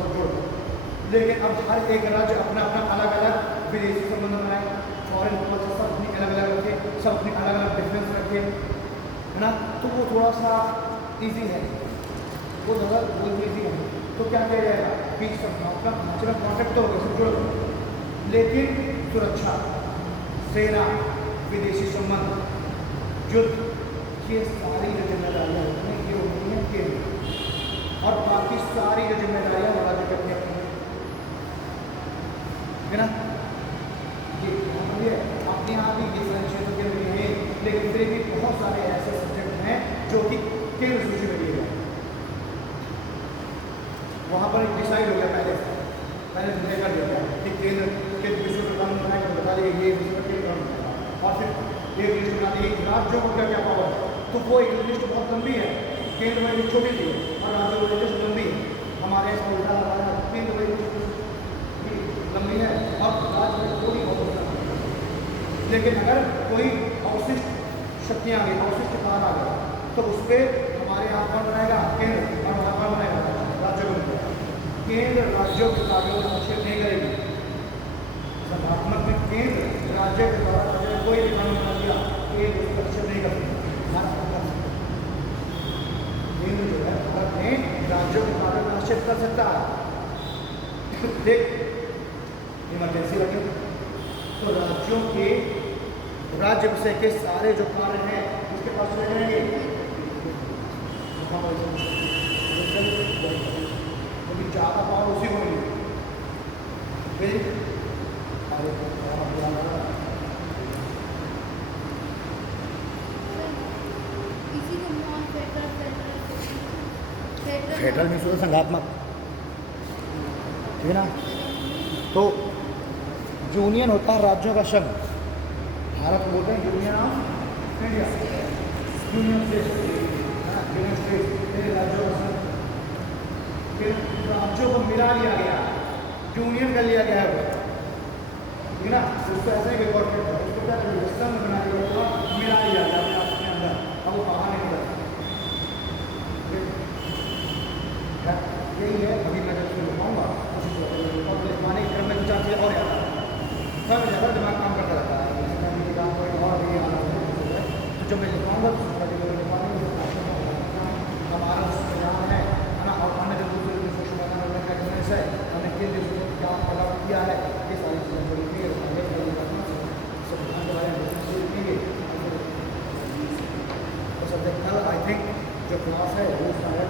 सब जोड़। लेकिन अब हर एक राज्य अपना अपना अलग अलग विदेशी संबंध बनाए, फॉरेन पॉलिसी सब अपनी अलग अलग रखे, सब अपनी अलग अलग डिफरेंस रखे, है ना। तो वो थोड़ा सा ईजी है, वो ज़्यादा ईजी है। तो क्या किया जाएगा कि संघात्मक ढांचे में कॉन्फ्लिक्ट तो होगा, सब जोड़, लेकिन सुरक्षा, सेना, विदेशी संबंध, युद्ध, ये सारी जो जिम्मेदारियाँ होती हैं ये होती हैं केंद्र, और बाकी सारी जो जिम्मेदारियाँ वो राज्य करते हैं, है ना। ये अपने आप ही ये सारे क्षेत्र के लिए हैं, लेकिन फिर भी बहुत सारे ऐसे सब्जेक्ट हैं जो कि केंद्र सूची में दिए गए, वहाँ पर डिसाइड हो गया पहले तय कर दिया गया कि केंद्र के विश्व का कानून बनाएगा तो बता देंगे ये विश्व का कानून बनाएगा, और फिर एक लिस्ट बना दी राज्यों को क्या क्या पावर, तो वो एक लिस्ट बहुत लंबी है, केंद्र में लिस्ट छोटी थी और राज्यों की लिस्ट लंबी है। हमारे यहाँ उल्टा लगाया, केंद्र में लंबी है और राज्य में थोड़ी बहुत लंबी है। लेकिन अगर कोई अवशिष्ट शक्तियाँ आ गई, अवशिष्ट बाहर आ गया तो उस पर हमारे यहाँ कौन बनाएगा? केंद्र, और वहाँ कौन बनाएगा? राज्यों को। केंद्र राज्यों के कानून का हस्तक्षेप नहीं करेगी। संघात्मक में केंद्र राज्य के द्वारा राज्य में कोई भी कानून बना दिया, केंद्र उसका हस्तक्षेप नहीं कर सकता। केंद्र जो है भारत में राज्यों के कानून का हस्तक्षेप कर सकता है। देख, इमरजेंसी लगे तो राज्यों के राज्य विषय के सारे जो कार्य हैं उसके पास चले जाएंगे, क्योंकि ज़्यादा पावर उसी को मिलेगी। फेडरल में सोचा संघात्मक, ठीक है ना। तो यूनियन होता है राज्यों का संघ, भारत को बोलते हैं union of India, union state, union state राज्यों का संघ। फिर राज्यों को मिला लिया गया, यूनियन कर लिया गया है, ठीक है ना। उसको ऐसे ही रिकॉर्ड करता है, उसको क्या करेंगे? संघ बना लिया, मिला लिया गया अपने अंदर, अब वो बाहर नहीं निकलता। यही है, अभी मैं जब बताऊँगा और लिखवाने के क्रम में 2-4 चीज़ और याद आता है, ज़्यादा दिमाग काम करता रहता है, जैसे काम कोई और भी आना है तो जब मैं लिखवाऊँगा तो हमारा संविधान है ना, और अन्य जो दूसरे संशोधन का एग्रीमेंट्स है, हमने केंद्र से क्या अलग किया है, ये सारी चीज़ें लिखेंगे, संविधान के बारे में लिखेंगे। तो सब्जेक्ट कल आई थिंक जो क्लास है वो उसका है,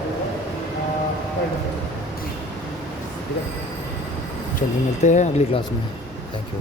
ठीक है। चलिए मिलते हैं अगली क्लास में, थैंक यू।